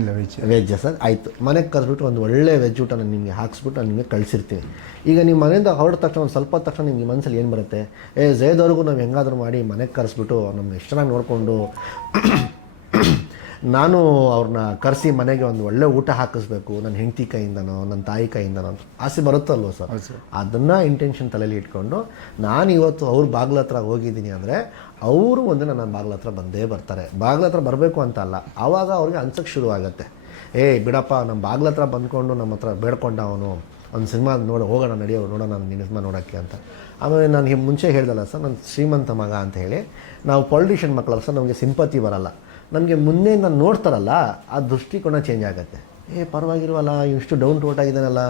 ಇಲ್ಲ ವೆಜ್ ಸರ್, ಆಯಿತು. ಮನೆಗೆ ಕರೆದ್ಬಿಟ್ಟು ಒಂದು ಒಳ್ಳೆ ವೆಜ್ ಊಟ ನಾನು ನಿಮಗೆ ಹಾಕ್ಸ್ಬಿಟ್ಟು ನಾನು ನಿಮಗೆ ಕಳಿಸಿರ್ತೀನಿ. ಈಗ ನೀವು ಮನೆಯಿಂದ ಹೊರಟ ತಕ್ಷಣ ಒಂದು ಸ್ವಲ್ಪ ತಕ್ಷಣ ನಿಮಗೆ ಮನಸ್ಸಲ್ಲಿ ಏನು ಬರುತ್ತೆ? ಝೇದವ್ರಿಗೂ ನಾವು ಹೆಂಗಾದ್ರೂ ಮಾಡಿ ಮನೆಗೆ ಕರೆಸ್ಬಿಟ್ಟು ನಮ್ಮನ್ನ ಎಷ್ಟು ಚೆನ್ನಾಗಿ ನೋಡಿಕೊಂಡು ನಾನು ಅವ್ರನ್ನ ಕರೆಸಿ ಮನೆಗೆ ಒಂದು ಒಳ್ಳೆ ಊಟ ಹಾಕಿಸ್ಬೇಕು, ನನ್ನ ಹೆಂಡತಿ ಕೈಯಿಂದನೋ ನನ್ನ ತಾಯಿ ಕೈಯಿಂದನೋ ಅಂತ ಆಸೆ ಬರುತ್ತಲ್ವ ಸರ್? ಅದನ್ನು ಇಂಟೆನ್ಷನ್ ತಲೆಯಲ್ಲಿ ಇಟ್ಕೊಂಡು ನಾನು ಇವತ್ತು ಅವ್ರ ಬಾಗ್ಲ ಹತ್ರ ಹೋಗಿದ್ದೀನಿ ಅಂದರೆ ಅವರು ಒಂದು ನನ್ನ ಬಾಗ್ಲ ಹತ್ರ ಬಂದೇ ಬರ್ತಾರೆ. ಬಾಗ್ಲ ಹತ್ರ ಬರಬೇಕು ಅಂತ ಅಲ್ಲ, ಆವಾಗ ಅವ್ರಿಗೆ ಅನ್ಸಕ್ಕೆ ಶುರು ಆಗುತ್ತೆ, ಬಿಡಪ್ಪ ನಮ್ಮ ಬಾಗ್ಲ ಹತ್ರ ಬಂದ್ಕೊಂಡು ನಮ್ಮ ಹತ್ರ ಬೇಡ್ಕೊಂಡ ಅವನು, ಒಂದು ಸಿನಿಮಾ ಹೋಗೋಣ ನಡೆಯೋ ನೋಡೋಣ ನಿನ್ನ ಸಿನಿಮಾ ನೋಡೋಕ್ಕೆ ಅಂತ. ಆಮೇಲೆ ನಾನು ಮುಂಚೆ ಹೇಳ್ದಲ್ಲ ಸರ್, ನಾನು ಶ್ರೀಮಂತ ಮಗ ಅಂತ ಹೇಳಿ, ನಾವು ಪೊಲಿಟಿಷಿಯನ್ ಮಕ್ಕಳಲ್ಲ ಸರ್, ನಮಗೆ ಸಿಂಪತಿ ಬರಲ್ಲ. ನಮಗೆ ಮುಂದೆ ನಾನು ನೋಡ್ತಾರಲ್ಲ ಆ ದೃಷ್ಟಿಕೋನ ಚೇಂಜ್ ಆಗುತ್ತೆ. ಪರವಾಗಿಲ್ವಲ್ಲ, ಇಷ್ಟು ಡೌನ್ ಟು ಅರ್ತ್ ಆಗಿದ್ದಾನಲ್ಲ,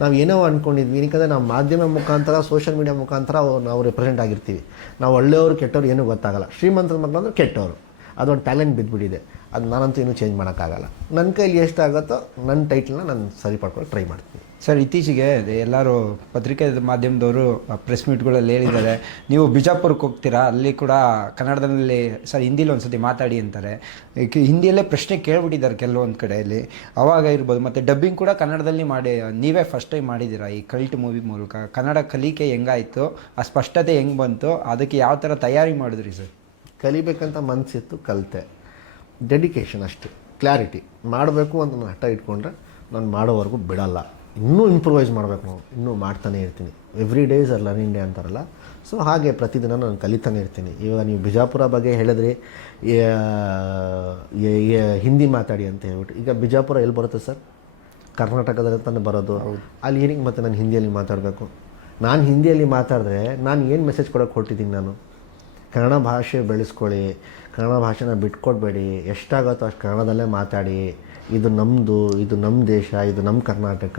ನಾವು ಏನೋ ಅಂದ್ಕೊಂಡಿದ್ವಿ. ಏನಕ್ಕೆ ನಾವು ಮಾಧ್ಯಮ ಮುಖಾಂತರ, ಸೋಷಿಯಲ್ ಮೀಡಿಯಾ ಮುಖಾಂತರ ನಾವು ರೆಪ್ರೆಸೆಂಟ್ ಆಗಿರ್ತೀವಿ. ನಾವು ಒಳ್ಳೆಯವರು ಕೆಟ್ಟವ್ರು ಏನೂ ಗೊತ್ತಾಗಲ್ಲ. ಶ್ರೀಮಂತರ ಮಕ್ಕಳು ಅಂದರೆ ಕೆಟ್ಟವರು, ಅದೊಂದು ಟ್ಯಾಲೆಂಟ್ ಬಿದ್ದುಬಿಟ್ಟಿದೆ. ಅದು ನಾನಂತೂ ಇನ್ನೂ ಚೇಂಜ್ ಮಾಡೋಕ್ಕಾಗಲ್ಲ. ನನ್ನ ಕೈಲಿ ಎಷ್ಟಾಗುತ್ತೋ ನನ್ನ ಟೈಟ್ಲನ್ನ ನಾನು ಸರಿಪಡ್ಕೊಂಡು ಟ್ರೈ ಮಾಡ್ತೀನಿ. ಸರ್, ಇತ್ತೀಚೆಗೆ ಎಲ್ಲರೂ ಪತ್ರಿಕೆ ಮಾಧ್ಯಮದವರು ಪ್ರೆಸ್ ಮೀಟ್ಗಳಲ್ಲಿ ಹೇಳಿದ್ದಾರೆ, ನೀವು ಬಿಜಾಪುರಕ್ಕೆ ಹೋಗ್ತೀರಾ, ಅಲ್ಲಿ ಕೂಡ ಕನ್ನಡದಲ್ಲಿ ಸರ್ ಹಿಂದಿಲಿ ಒಂದು ಸತಿ ಮಾತಾಡಿ ಅಂತಾರೆ. ಹಿಂದಿಯಲ್ಲೇ ಪ್ರಶ್ನೆ ಕೇಳ್ಬಿಟ್ಟಿದ್ದಾರೆ ಕೆಲವೊಂದು ಕಡೆಯಲ್ಲಿ, ಅವಾಗ ಇರ್ಬೋದು. ಮತ್ತು ಡಬ್ಬಿಂಗ್ ಕೂಡ ಕನ್ನಡದಲ್ಲಿ ಮಾಡಿ ನೀವೇ ಫಸ್ಟ್ ಟೈಮ್ ಮಾಡಿದ್ದೀರಾ ಈ ಕಲ್ಟ್ ಮೂವಿ ಮೂಲಕ. ಕನ್ನಡ ಕಲಿಕೆ ಹೆಂಗಾಯಿತು, ಆ ಸ್ಪಷ್ಟತೆ ಹೆಂಗೆ ಬಂತು, ಅದಕ್ಕೆ ಯಾವ ಥರ ತಯಾರಿ ಮಾಡಿದ್ರಿ ಸರ್? ಕಲಿಬೇಕಂತ ಮನಸ್ಸಿತ್ತು, ಕಲಿತೆ. ಡೆಡಿಕೇಶನ್ ಅಷ್ಟೇ, ಕ್ಲಾರಿಟಿ ಮಾಡಬೇಕು ಅಂತ ನಾನು ಹಠ ಇಟ್ಕೊಂಡ್ರೆ ನಾನು ಮಾಡೋವರೆಗೂ ಬಿಡಲ್ಲ. ಇನ್ನೂ ಇಂಪ್ರೂವೈಸ್ ಮಾಡಬೇಕು, ನಾವು ಇನ್ನೂ ಮಾಡ್ತಾನೆ ಇರ್ತೀನಿ. Every days R learning day ಅಂತಾರಲ್ಲ, ಸೊ ಹಾಗೆ ಪ್ರತಿದಿನ ನಾನು ಕಲಿತಾನೆ ಇರ್ತೀನಿ. ಇವಾಗ ನೀವು ಬಿಜಾಪುರ ಬಗ್ಗೆ ಹೇಳಿದ್ರಿ, ಹಿಂದಿ ಮಾತಾಡಿ ಅಂತ ಹೇಳ್ಬಿಟ್ಟು. ಈಗ ಬಿಜಾಪುರ ಎಲ್ಲಿ ಬರುತ್ತೆ ಸರ್? ಕರ್ನಾಟಕದಲ್ಲಿ ತಾನೇ ಬರೋದು. ಅಲ್ಲಿ ಏನಕ್ಕೆ ಮತ್ತೆ ನಾನು ಹಿಂದಿಯಲ್ಲಿ ಮಾತಾಡಬೇಕು? ನಾನು ಹಿಂದಿಯಲ್ಲಿ ಮಾತಾಡಿದ್ರೆ ನಾನು ಏನು ಮೆಸೇಜ್ ಕೊಡೋಕ್ಕೆ ಹೊರಟಿದ್ದೀನಿ? ನಾನು ಕನ್ನಡ ಭಾಷೆ ಬೆಳೆಸ್ಕೊಳ್ಳಿ, ಕನ್ನಡ ಭಾಷೆನ ಬಿಟ್ಕೊಡ್ಬೇಡಿ, ಎಷ್ಟಾಗುತ್ತೋ ಅಷ್ಟು ಕನ್ನಡದಲ್ಲೇ ಮಾತಾಡಿ. ಇದು ನಮ್ಮದು, ಇದು ನಮ್ಮ ದೇಶ, ಇದು ನಮ್ಮ ಕರ್ನಾಟಕ,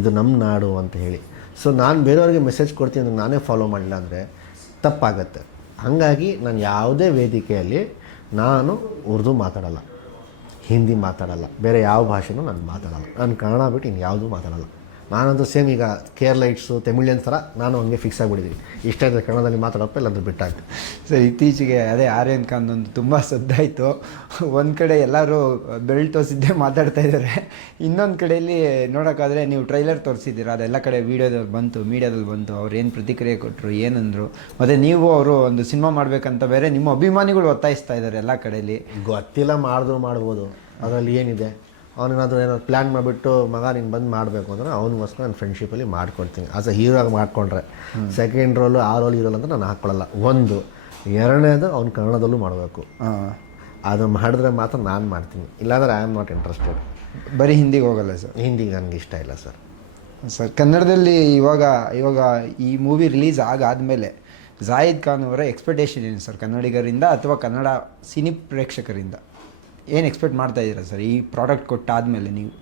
ಇದು ನಮ್ಮ ನಾಡು ಅಂತ ಹೇಳಿ. ಸೊ ನಾನು ಬೇರೆಯವ್ರಿಗೆ ಮೆಸೇಜ್ ಕೊಡ್ತೀನಿ ಅಂದರೆ ನಾನೇ ಫಾಲೋ ಮಾಡಿಲ್ಲ ಅಂದರೆ ತಪ್ಪಾಗತ್ತೆ. ಹಾಗಾಗಿ ನಾನು ಯಾವುದೇ ವೇದಿಕೆಯಲ್ಲಿ ನಾನು ಉರ್ದು ಮಾತಾಡಲ್ಲ, ಹಿಂದಿ ಮಾತಾಡಲ್ಲ, ಬೇರೆ ಯಾವ ಭಾಷೆನೂ ನಾನು ಮಾತಾಡಲ್ಲ. ನಾನು ಕನ್ನಡ ಬಿಟ್ಟು ಇನ್ನು ಯಾವುದೂ ಮಾತಾಡಲ್ಲ. ನಾನಂತೂ ಸೇಮ್ ಈಗ ಕೇರಳೈಟ್ಸು, ತಮಿಳಿಯನ್ಸ್ ಥರ ನಾನು ಹಂಗೆ ಫಿಕ್ಸ್ ಆಗಿಬಿಟ್ಟಿದ್ದೀನಿ. ಇಷ್ಟ ಇದ್ದರೆ ಕನ್ನಡದಲ್ಲಿ ಮಾತಾಡೋಪ್ಪ, ಇಲ್ಲಾಂದ್ರೆ ಬಿಟ್ಟಾಗ್ತು. ಸರ್, ಇತ್ತೀಚೆಗೆ ಅದೇ ಆರ್ಯನ್ ಖಾನ್ ಒಂದು ತುಂಬ ಸದ್ದಾಯಿತು. ಒಂದು ಕಡೆ ಎಲ್ಲರೂ ಬೆರಳು ತೋರಿಸಿದ್ದೇ ಮಾತಾಡ್ತಾ ಇದ್ದಾರೆ, ಇನ್ನೊಂದು ಕಡೆಯಲ್ಲಿ ನೋಡೋಕ್ಕಾದರೆ ನೀವು ಟ್ರೈಲರ್ ತೋರಿಸಿದ್ದೀರ, ಅದೆಲ್ಲ ಕಡೆ ವೀಡಿಯೋದಲ್ಲಿ ಬಂತು, ಮೀಡಿಯಾದಲ್ಲಿ ಬಂತು. ಅವ್ರು ಏನು ಪ್ರತಿಕ್ರಿಯೆ ಕೊಟ್ಟರು, ಏನಂದರು, ಮತ್ತು ನೀವು ಅವರು ಒಂದು ಸಿನಿಮಾ ಮಾಡಬೇಕಂತ ಬೇರೆ ನಿಮ್ಮ ಅಭಿಮಾನಿಗಳು ಒತ್ತಾಯಿಸ್ತಾ ಇದ್ದಾರೆ ಎಲ್ಲ ಕಡೆಯಲ್ಲಿ. ಗೊತ್ತಿಲ್ಲ, ಮಾಡಿದ್ರು ಮಾಡ್ಬೋದು, ಅದರಲ್ಲಿ ಏನಿದೆ. ಅವನೇನಾದರೂ ಏನಾದ್ರು ಪ್ಲ್ಯಾನ್ ಮಾಡಿಬಿಟ್ಟು ಮಗ ನೀನು ಬಂದು ಮಾಡಬೇಕು ಅಂದರೆ ಅವನಿಗೋಸ್ಕರ ನಾನು ಫ್ರೆಂಡ್ಶಿಪ್ಪಲ್ಲಿ ಮಾಡ್ಕೊಡ್ತೀನಿ. ಆಸ್ ಅ ಹೀರೋ ಆಗಿ ಮಾಡಿಕೊಂಡ್ರೆ ಸೆಕೆಂಡ್ ರೋಲು, ಆ ರೋಲ್, ಈ ರೋಲ್ ಅಂತ ನಾನು ಹಾಕ್ಕೊಳ್ಳಲ್ಲ. ಒಂದು ಎರಡನೇದು ಅವ್ನು ಕನ್ನಡದಲ್ಲೂ ಮಾಡಬೇಕು. ಅದು ಮಾಡಿದ್ರೆ ಮಾತ್ರ ನಾನು ಮಾಡ್ತೀನಿ, ಇಲ್ಲಾಂದರೆ ಐ ಆಮ್ ನಾಟ್ ಇಂಟ್ರೆಸ್ಟೆಡ್. ಬರೀ ಹಿಂದಿಗೆ ಹೋಗಲ್ಲ ಸರ್? ಹಿಂದಿಗೆ ನನಗೆ ಇಷ್ಟ ಇಲ್ಲ ಸರ್. ಸರ್, ಕನ್ನಡದಲ್ಲಿ ಇವಾಗ ಈ ಮೂವಿ ರಿಲೀಸ್ ಆಗಾದಮೇಲೆ ಜಾಹಿದ್ ಖಾನ್ ಅವರ ಎಕ್ಸ್ಪೆಕ್ಟೇಷನ್ ಏನು ಸರ್, ಕನ್ನಡಿಗರಿಂದ ಅಥವಾ ಕನ್ನಡ ಸಿನಿ ಪ್ರೇಕ್ಷಕರಿಂದ? ಏನು ಎಕ್ಸ್ಪೆಕ್ಟ್ ಮಾಡ್ತಾ ಇದ್ದೀರಾ ಸರ್ ಈ ಪ್ರಾಡಕ್ಟ್ ಕೊಟ್ಟಾದಮೇಲೆ? ನೀವು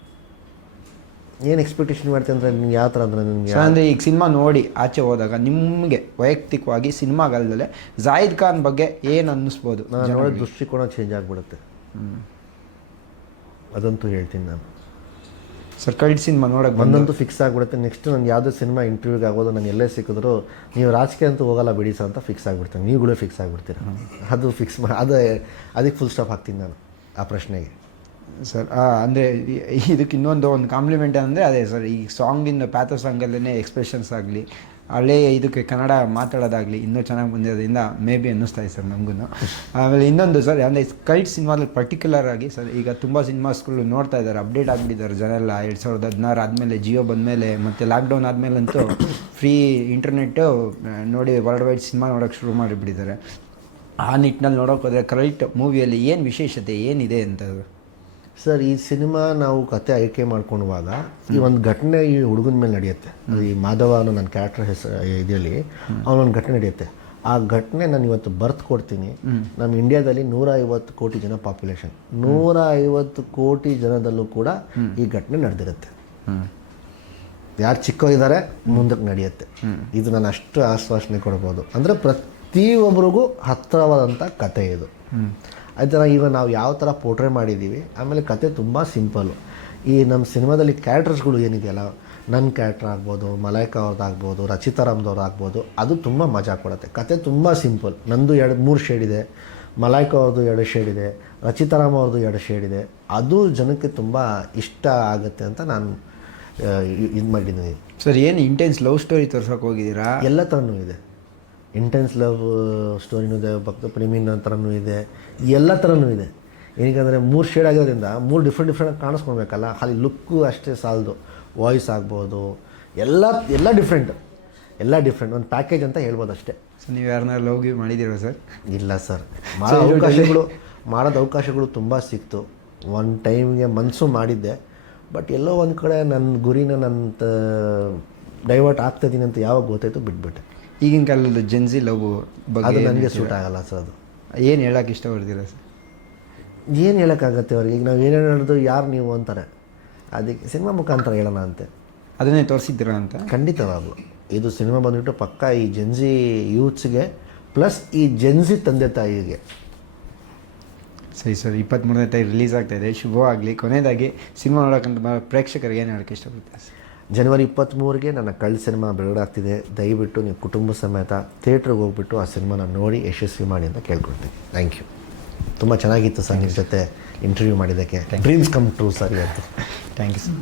ಏನು ಎಕ್ಸ್ಪೆಕ್ಟೇಷನ್ ಮಾಡ್ತೀನಿ ಅಂದರೆ ನಿಮ್ಗೆ ಯಾವ ಥರ ಅಂದರೆ ನಿಮಗೆ ಅಂದರೆ ಈಗ ಸಿನಿಮಾ ನೋಡಿ ಆಚೆ ಹೋದಾಗ ನಿಮಗೆ ವೈಯಕ್ತಿಕವಾಗಿ ಸಿನಿಮಾಗಾಲದಲ್ಲೇ ಜಾಹಿದ್ ಖಾನ್ ಬಗ್ಗೆ ಏನು ಅನ್ನಿಸ್ಬೋದು? ನಾನು ನೋಡೋ ದೃಷ್ಟಿಕೋನ ಚೇಂಜ್ ಆಗಿಬಿಡುತ್ತೆ, ಅದಂತೂ ಹೇಳ್ತೀನಿ ನಾನು. ಸರ್, ಕಲ್ಟ್ ಸಿನಿಮಾ ನೋಡೋಕೆ ಬಂದಂತೂ ಫಿಕ್ಸ್ ಆಗಿಬಿಡುತ್ತೆ. ನೆಕ್ಸ್ಟ್ ನನಗೆ ಯಾವುದೇ ಸಿನಿಮಾ ಇಂಟರ್ವ್ಯೂಗೆ ಆಗೋದು, ನಾನು ಎಲ್ಲೇ ಸಿಕ್ಕಿದ್ರು ನೀವು ರಾಜಕೀಯ ಅಂತೂ ಹೋಗಲ್ಲ ಬಿಡಿ ಸರ್ ಅಂತ ಫಿಕ್ಸ್ ಆಗಿಬಿಡ್ತೀನಿ. ನೀವುಗಳೇ ಫಿಕ್ಸ್ ಆಗಿಬಿಡ್ತೀರ, ಅದು ಫಿಕ್ಸ್ ಅದಕ್ಕೆ ಫುಲ್ ಸ್ಟಾಪ್ ಹಾಕ್ತೀನಿ ನಾನು ಆ ಪ್ರಶ್ನೆಗೆ. ಸರ್, ಅಂದರೆ ಇದಕ್ಕೆ ಇನ್ನೊಂದು ಕಾಂಪ್ಲಿಮೆಂಟ್ ಅಂದರೆ ಅದೇ ಸರ್, ಈ ಸಾಂಗಿಂದ ಪ್ಯಾಥೋ ಸಾಂಗಲ್ಲೇ ಎಕ್ಸ್ಪ್ರೆಷನ್ಸ್ ಆಗಲಿ, ಹಳೇ ಇದಕ್ಕೆ ಕನ್ನಡ ಮಾತಾಡೋದಾಗಲಿ ಇನ್ನೂ ಚೆನ್ನಾಗಿ ಬಂದಿರೋದ್ರಿಂದ ಮೇ ಬಿ ಅನ್ನಿಸ್ತಾ ಇದೆ ಸರ್ ನಮಗೂ. ಆಮೇಲೆ ಇನ್ನೊಂದು ಸರ್, ಅಂದರೆ ಕಲ್ಟ್ ಸಿನಿಮಾದಲ್ಲಿ ಪರ್ಟಿಕ್ಯುಲರ್ ಆಗಿ ಸರ್, ಈಗ ತುಂಬ ಸಿನಿಮಾಸ್ಗಳು ನೋಡ್ತಾ ಇದ್ದಾರೆ, ಅಪ್ಡೇಟ್ ಆಗಿಬಿಟ್ಟಿದ್ದಾರೆ ಜನ ಎಲ್ಲ. 2016 ಆದಮೇಲೆ, ಜಿಯೋ ಬಂದಮೇಲೆ, ಮತ್ತು ಲಾಕ್ಡೌನ್ ಆದಮೇಲಂತೂ ಫ್ರೀ ಇಂಟರ್ನೆಟ್ಟು ನೋಡಿ ವರ್ಲ್ಡ್ ವೈಡ್ ಸಿನಿಮಾ ನೋಡೋಕ್ಕೆ ಶುರು ಮಾಡಿಬಿಟ್ಟಿದ್ದಾರೆ. ಆ ನಿಟ್ಟಿನಲ್ಲಿ ನೋಡೋಕೆ ಹೋದರೆ ಕಲ್ಟ್ ಮೂವಿಯಲ್ಲಿ ಏನು ವಿಶೇಷತೆ ಏನಿದೆ ಅಂತ? ಸರ್, ಈ ಸಿನಿಮಾ ನಾವು ಕತೆ ಆಯ್ಕೆ ಮಾಡ್ಕೊಳ್ಳುವಾಗ ಈ ಒಂದು ಘಟನೆ ಈ ಹುಡುಗನ ಮೇಲೆ ನಡೆಯುತ್ತೆ. ಈ ಮಾಧವ ಅನ್ನೋ ನನ್ನ ಕ್ಯಾರೆಕ್ಟರ್ ಹೆಸರು ಇದರಲ್ಲಿ ಅವನೊಂದು ಘಟನೆ ನಡೆಯುತ್ತೆ. ಆ ಘಟನೆ ನಾನು ಇವತ್ತು ಬರ್ತು ಕೊಡ್ತೀನಿ. ನಮ್ಮ ಇಂಡಿಯಾದಲ್ಲಿ 150 ಕೋಟಿ ಜನ ಪಾಪ್ಯುಲೇಷನ್, 150 ಕೋಟಿ ಜನದಲ್ಲೂ ಕೂಡ ಈ ಘಟನೆ ನಡೆದಿರುತ್ತೆ. ಯಾರು ಚಿಕ್ಕವರಿದ್ದಾರೆ ಮುಂದಕ್ಕೆ ನಡೆಯುತ್ತೆ. ಇದು ನಾನು ಅಷ್ಟು ಆಶ್ವಾಸನೆ ಕೊಡ್ಬೋದು. ಅಂದರೆ ಪ್ರತಿಯೊಬ್ಬರಿಗೂ ಹತ್ತಿರವಾದಂಥ ಕತೆ ಇದು. ಆಯ್ತಾ, ಈಗ ನಾವು ಯಾವ ಥರ ಪೋರ್ಟ್ರೇ ಮಾಡಿದ್ದೀವಿ. ಆಮೇಲೆ ಕತೆ ತುಂಬ ಸಿಂಪಲ್ಲು. ಈ ನಮ್ಮ ಸಿನಿಮಾದಲ್ಲಿ ಕ್ಯಾರೆಕ್ಟರ್ಸ್ಗಳು ಏನಿದೆಯಲ್ಲ, ನನ್ನ ಕ್ಯಾರೆಕ್ಟರ್ ಆಗ್ಬೋದು, ಮಲೈಕಾ ಅವ್ರದ್ದಾಗ್ಬೋದು, ರಚಿತಾ ರಾಮ್ದವ್ರು ಆಗ್ಬೋದು, ಅದು ತುಂಬ ಮಜಾ ಕೊಡುತ್ತೆ. ಕತೆ ತುಂಬ ಸಿಂಪಲ್. ನಂದು 2-3 ಶೇಡ್ ಇದೆ, ಮಲೈಕಾ ಅವ್ರದ್ದು 2 ಶೇಡ್ ಇದೆ, ರಚಿತಾ ರಾಮ್ ಅವ್ರದ್ದು 2 ಶೇಡ್ ಇದೆ. ಅದು ಜನಕ್ಕೆ ತುಂಬ ಇಷ್ಟ ಆಗುತ್ತೆ ಅಂತ ನಾನು ಇದು ಮಾಡಿದ್ದೀನಿ. ಸರ್, ಏನು ಇಂಟೆನ್ಸ್ ಲವ್ ಸ್ಟೋರಿ ತೋರ್ಸೋಕೆ ಹೋಗಿದ್ದೀರಾ? ಎಲ್ಲ ಥರನೂ ಇದೆ. ಇಂಟೆನ್ಸ್ ಲವ್ ಸ್ಟೋರಿನೂ ಇದೆ, ಭಕ್ತ ಪ್ರೇಮಿನ ಥರನೂ ಇದೆ, ಎಲ್ಲ ಥರನೂ ಇದೆ. ಏನಕ್ಕಂದರೆ 3 ಶೇಡ್ ಆಗಿರೋದ್ರಿಂದ 3 ಡಿಫ್ರೆಂಟ್ ಕಾಣಿಸ್ಕೊಳ್ಬೇಕಲ್ಲ. ಅಲ್ಲಿ ಲುಕ್ಕು ಅಷ್ಟೇ ಸಾಲದು, ವಾಯ್ಸ್ ಆಗ್ಬೋದು, ಎಲ್ಲ ಡಿಫ್ರೆಂಟ್, ಒಂದು ಪ್ಯಾಕೇಜ್ ಅಂತ ಹೇಳ್ಬೋದು ಅಷ್ಟೇ. ಸೊ ನೀವು ಯಾರನ್ನ ಲವ್ ಗಿವ್ ಮಾಡಿದ್ದೀರಾ ಸರ್? ಇಲ್ಲ ಸರ್, ಮಾಡೋದು ಅವಕಾಶಗಳು ತುಂಬ ಸಿಕ್ತು. ಒಂದು ಟೈಮ್ಗೆ ಮನಸ್ಸು ಮಾಡಿದ್ದೆ, ಬಟ್ ಎಲ್ಲೋ ಒಂದು ಕಡೆ ನನ್ನ ಗುರಿನ ನನ್ನ ಡೈವರ್ಟ್ ಆಗ್ತಾಯಿದ್ದೀನಿ ಅಂತ ಯಾವಾಗ ಗೊತ್ತಾಯಿತು ಬಿಟ್ಬಿಟ್ಟೆ. ಈಗಿನ ಕಾಲದಲ್ಲಿ ಜೆನ್ಸಿ ಲವ್ ಅದು ಬಗ್ಗೆ ನನಗೆ ಸೂಟ್ ಆಗಲ್ಲ ಸರ್. ಅದು ಏನು ಹೇಳೋಕೆ ಇಷ್ಟಪಡ್ತೀರಾ ಸರ್? ಏನು ಹೇಳೋಕ್ಕಾಗತ್ತೆ ಅವ್ರಿಗೆ? ಈಗ ನಾವು ಏನೇನು ಹೇಳಿದ್ರು ಯಾರು ನೀವು ಅಂತಾರೆ. ಅದಕ್ಕೆ ಸಿನಿಮಾ ಮುಖಾಂತರ ಹೇಳೋಣ ಅಂತೆ. ಅದನ್ನೇ ತೋರಿಸಿದ್ದೀರಾ ಅಂತ? ಖಂಡಿತವಾಗ್ಲು ಇದು ಸಿನಿಮಾ ಬಂದುಬಿಟ್ಟು ಪಕ್ಕ ಈ ಜೆನ್ಸಿ ಯೂತ್ಸ್ಗೆ ಪ್ಲಸ್ ಈ ಜೆನ್ಸಿ ತಂದೆ ತಾಯಿಗೆ. ಸರಿ ಸರ್, 23ನೇ ತಾರೀಕು ರಿಲೀಸ್ ಆಗ್ತಾಯಿದೆ, ಶುಭವಾಗಲಿ. ಕೊನೆಯದಾಗಿ ಸಿನಿಮಾ ನೋಡೋಕ್ಕಂತ ಪ್ರೇಕ್ಷಕರಿಗೆ ಏನು ಹೇಳೋಕ್ಕೆ ಇಷ್ಟಪಡ್ತೀರಾ ಸರ್? ಜನವರಿ 23ಗೆ ನನ್ನ ಕಳ್ಳ ಸಿನಿಮಾ ಬಿಡುಗಡೆ ಆಗ್ತಿದೆ. ದಯವಿಟ್ಟು ನೀವು ಕುಟುಂಬ ಸಮೇತ ಥಿಯೇಟ್ರಿಗೆ ಹೋಗ್ಬಿಟ್ಟು ಆ ಸಿನಿಮಾನ ನೋಡಿ ಯಶಸ್ವಿ ಮಾಡಿ ಅಂತ ಕೇಳ್ಕೊಳ್ತೀನಿ. Thank you. ತುಂಬ ಚೆನ್ನಾಗಿತ್ತು ಸರ್ ನಿಮ್ಮ ಜೊತೆ ಇಂಟರ್ವ್ಯೂ ಮಾಡಿದ್ದಕ್ಕೆ. ಡ್ರೀಮ್ಸ್ ಕಮ್ ಟ್ರೂ ಸರ್ ಇವತ್ತು. Thank you sir.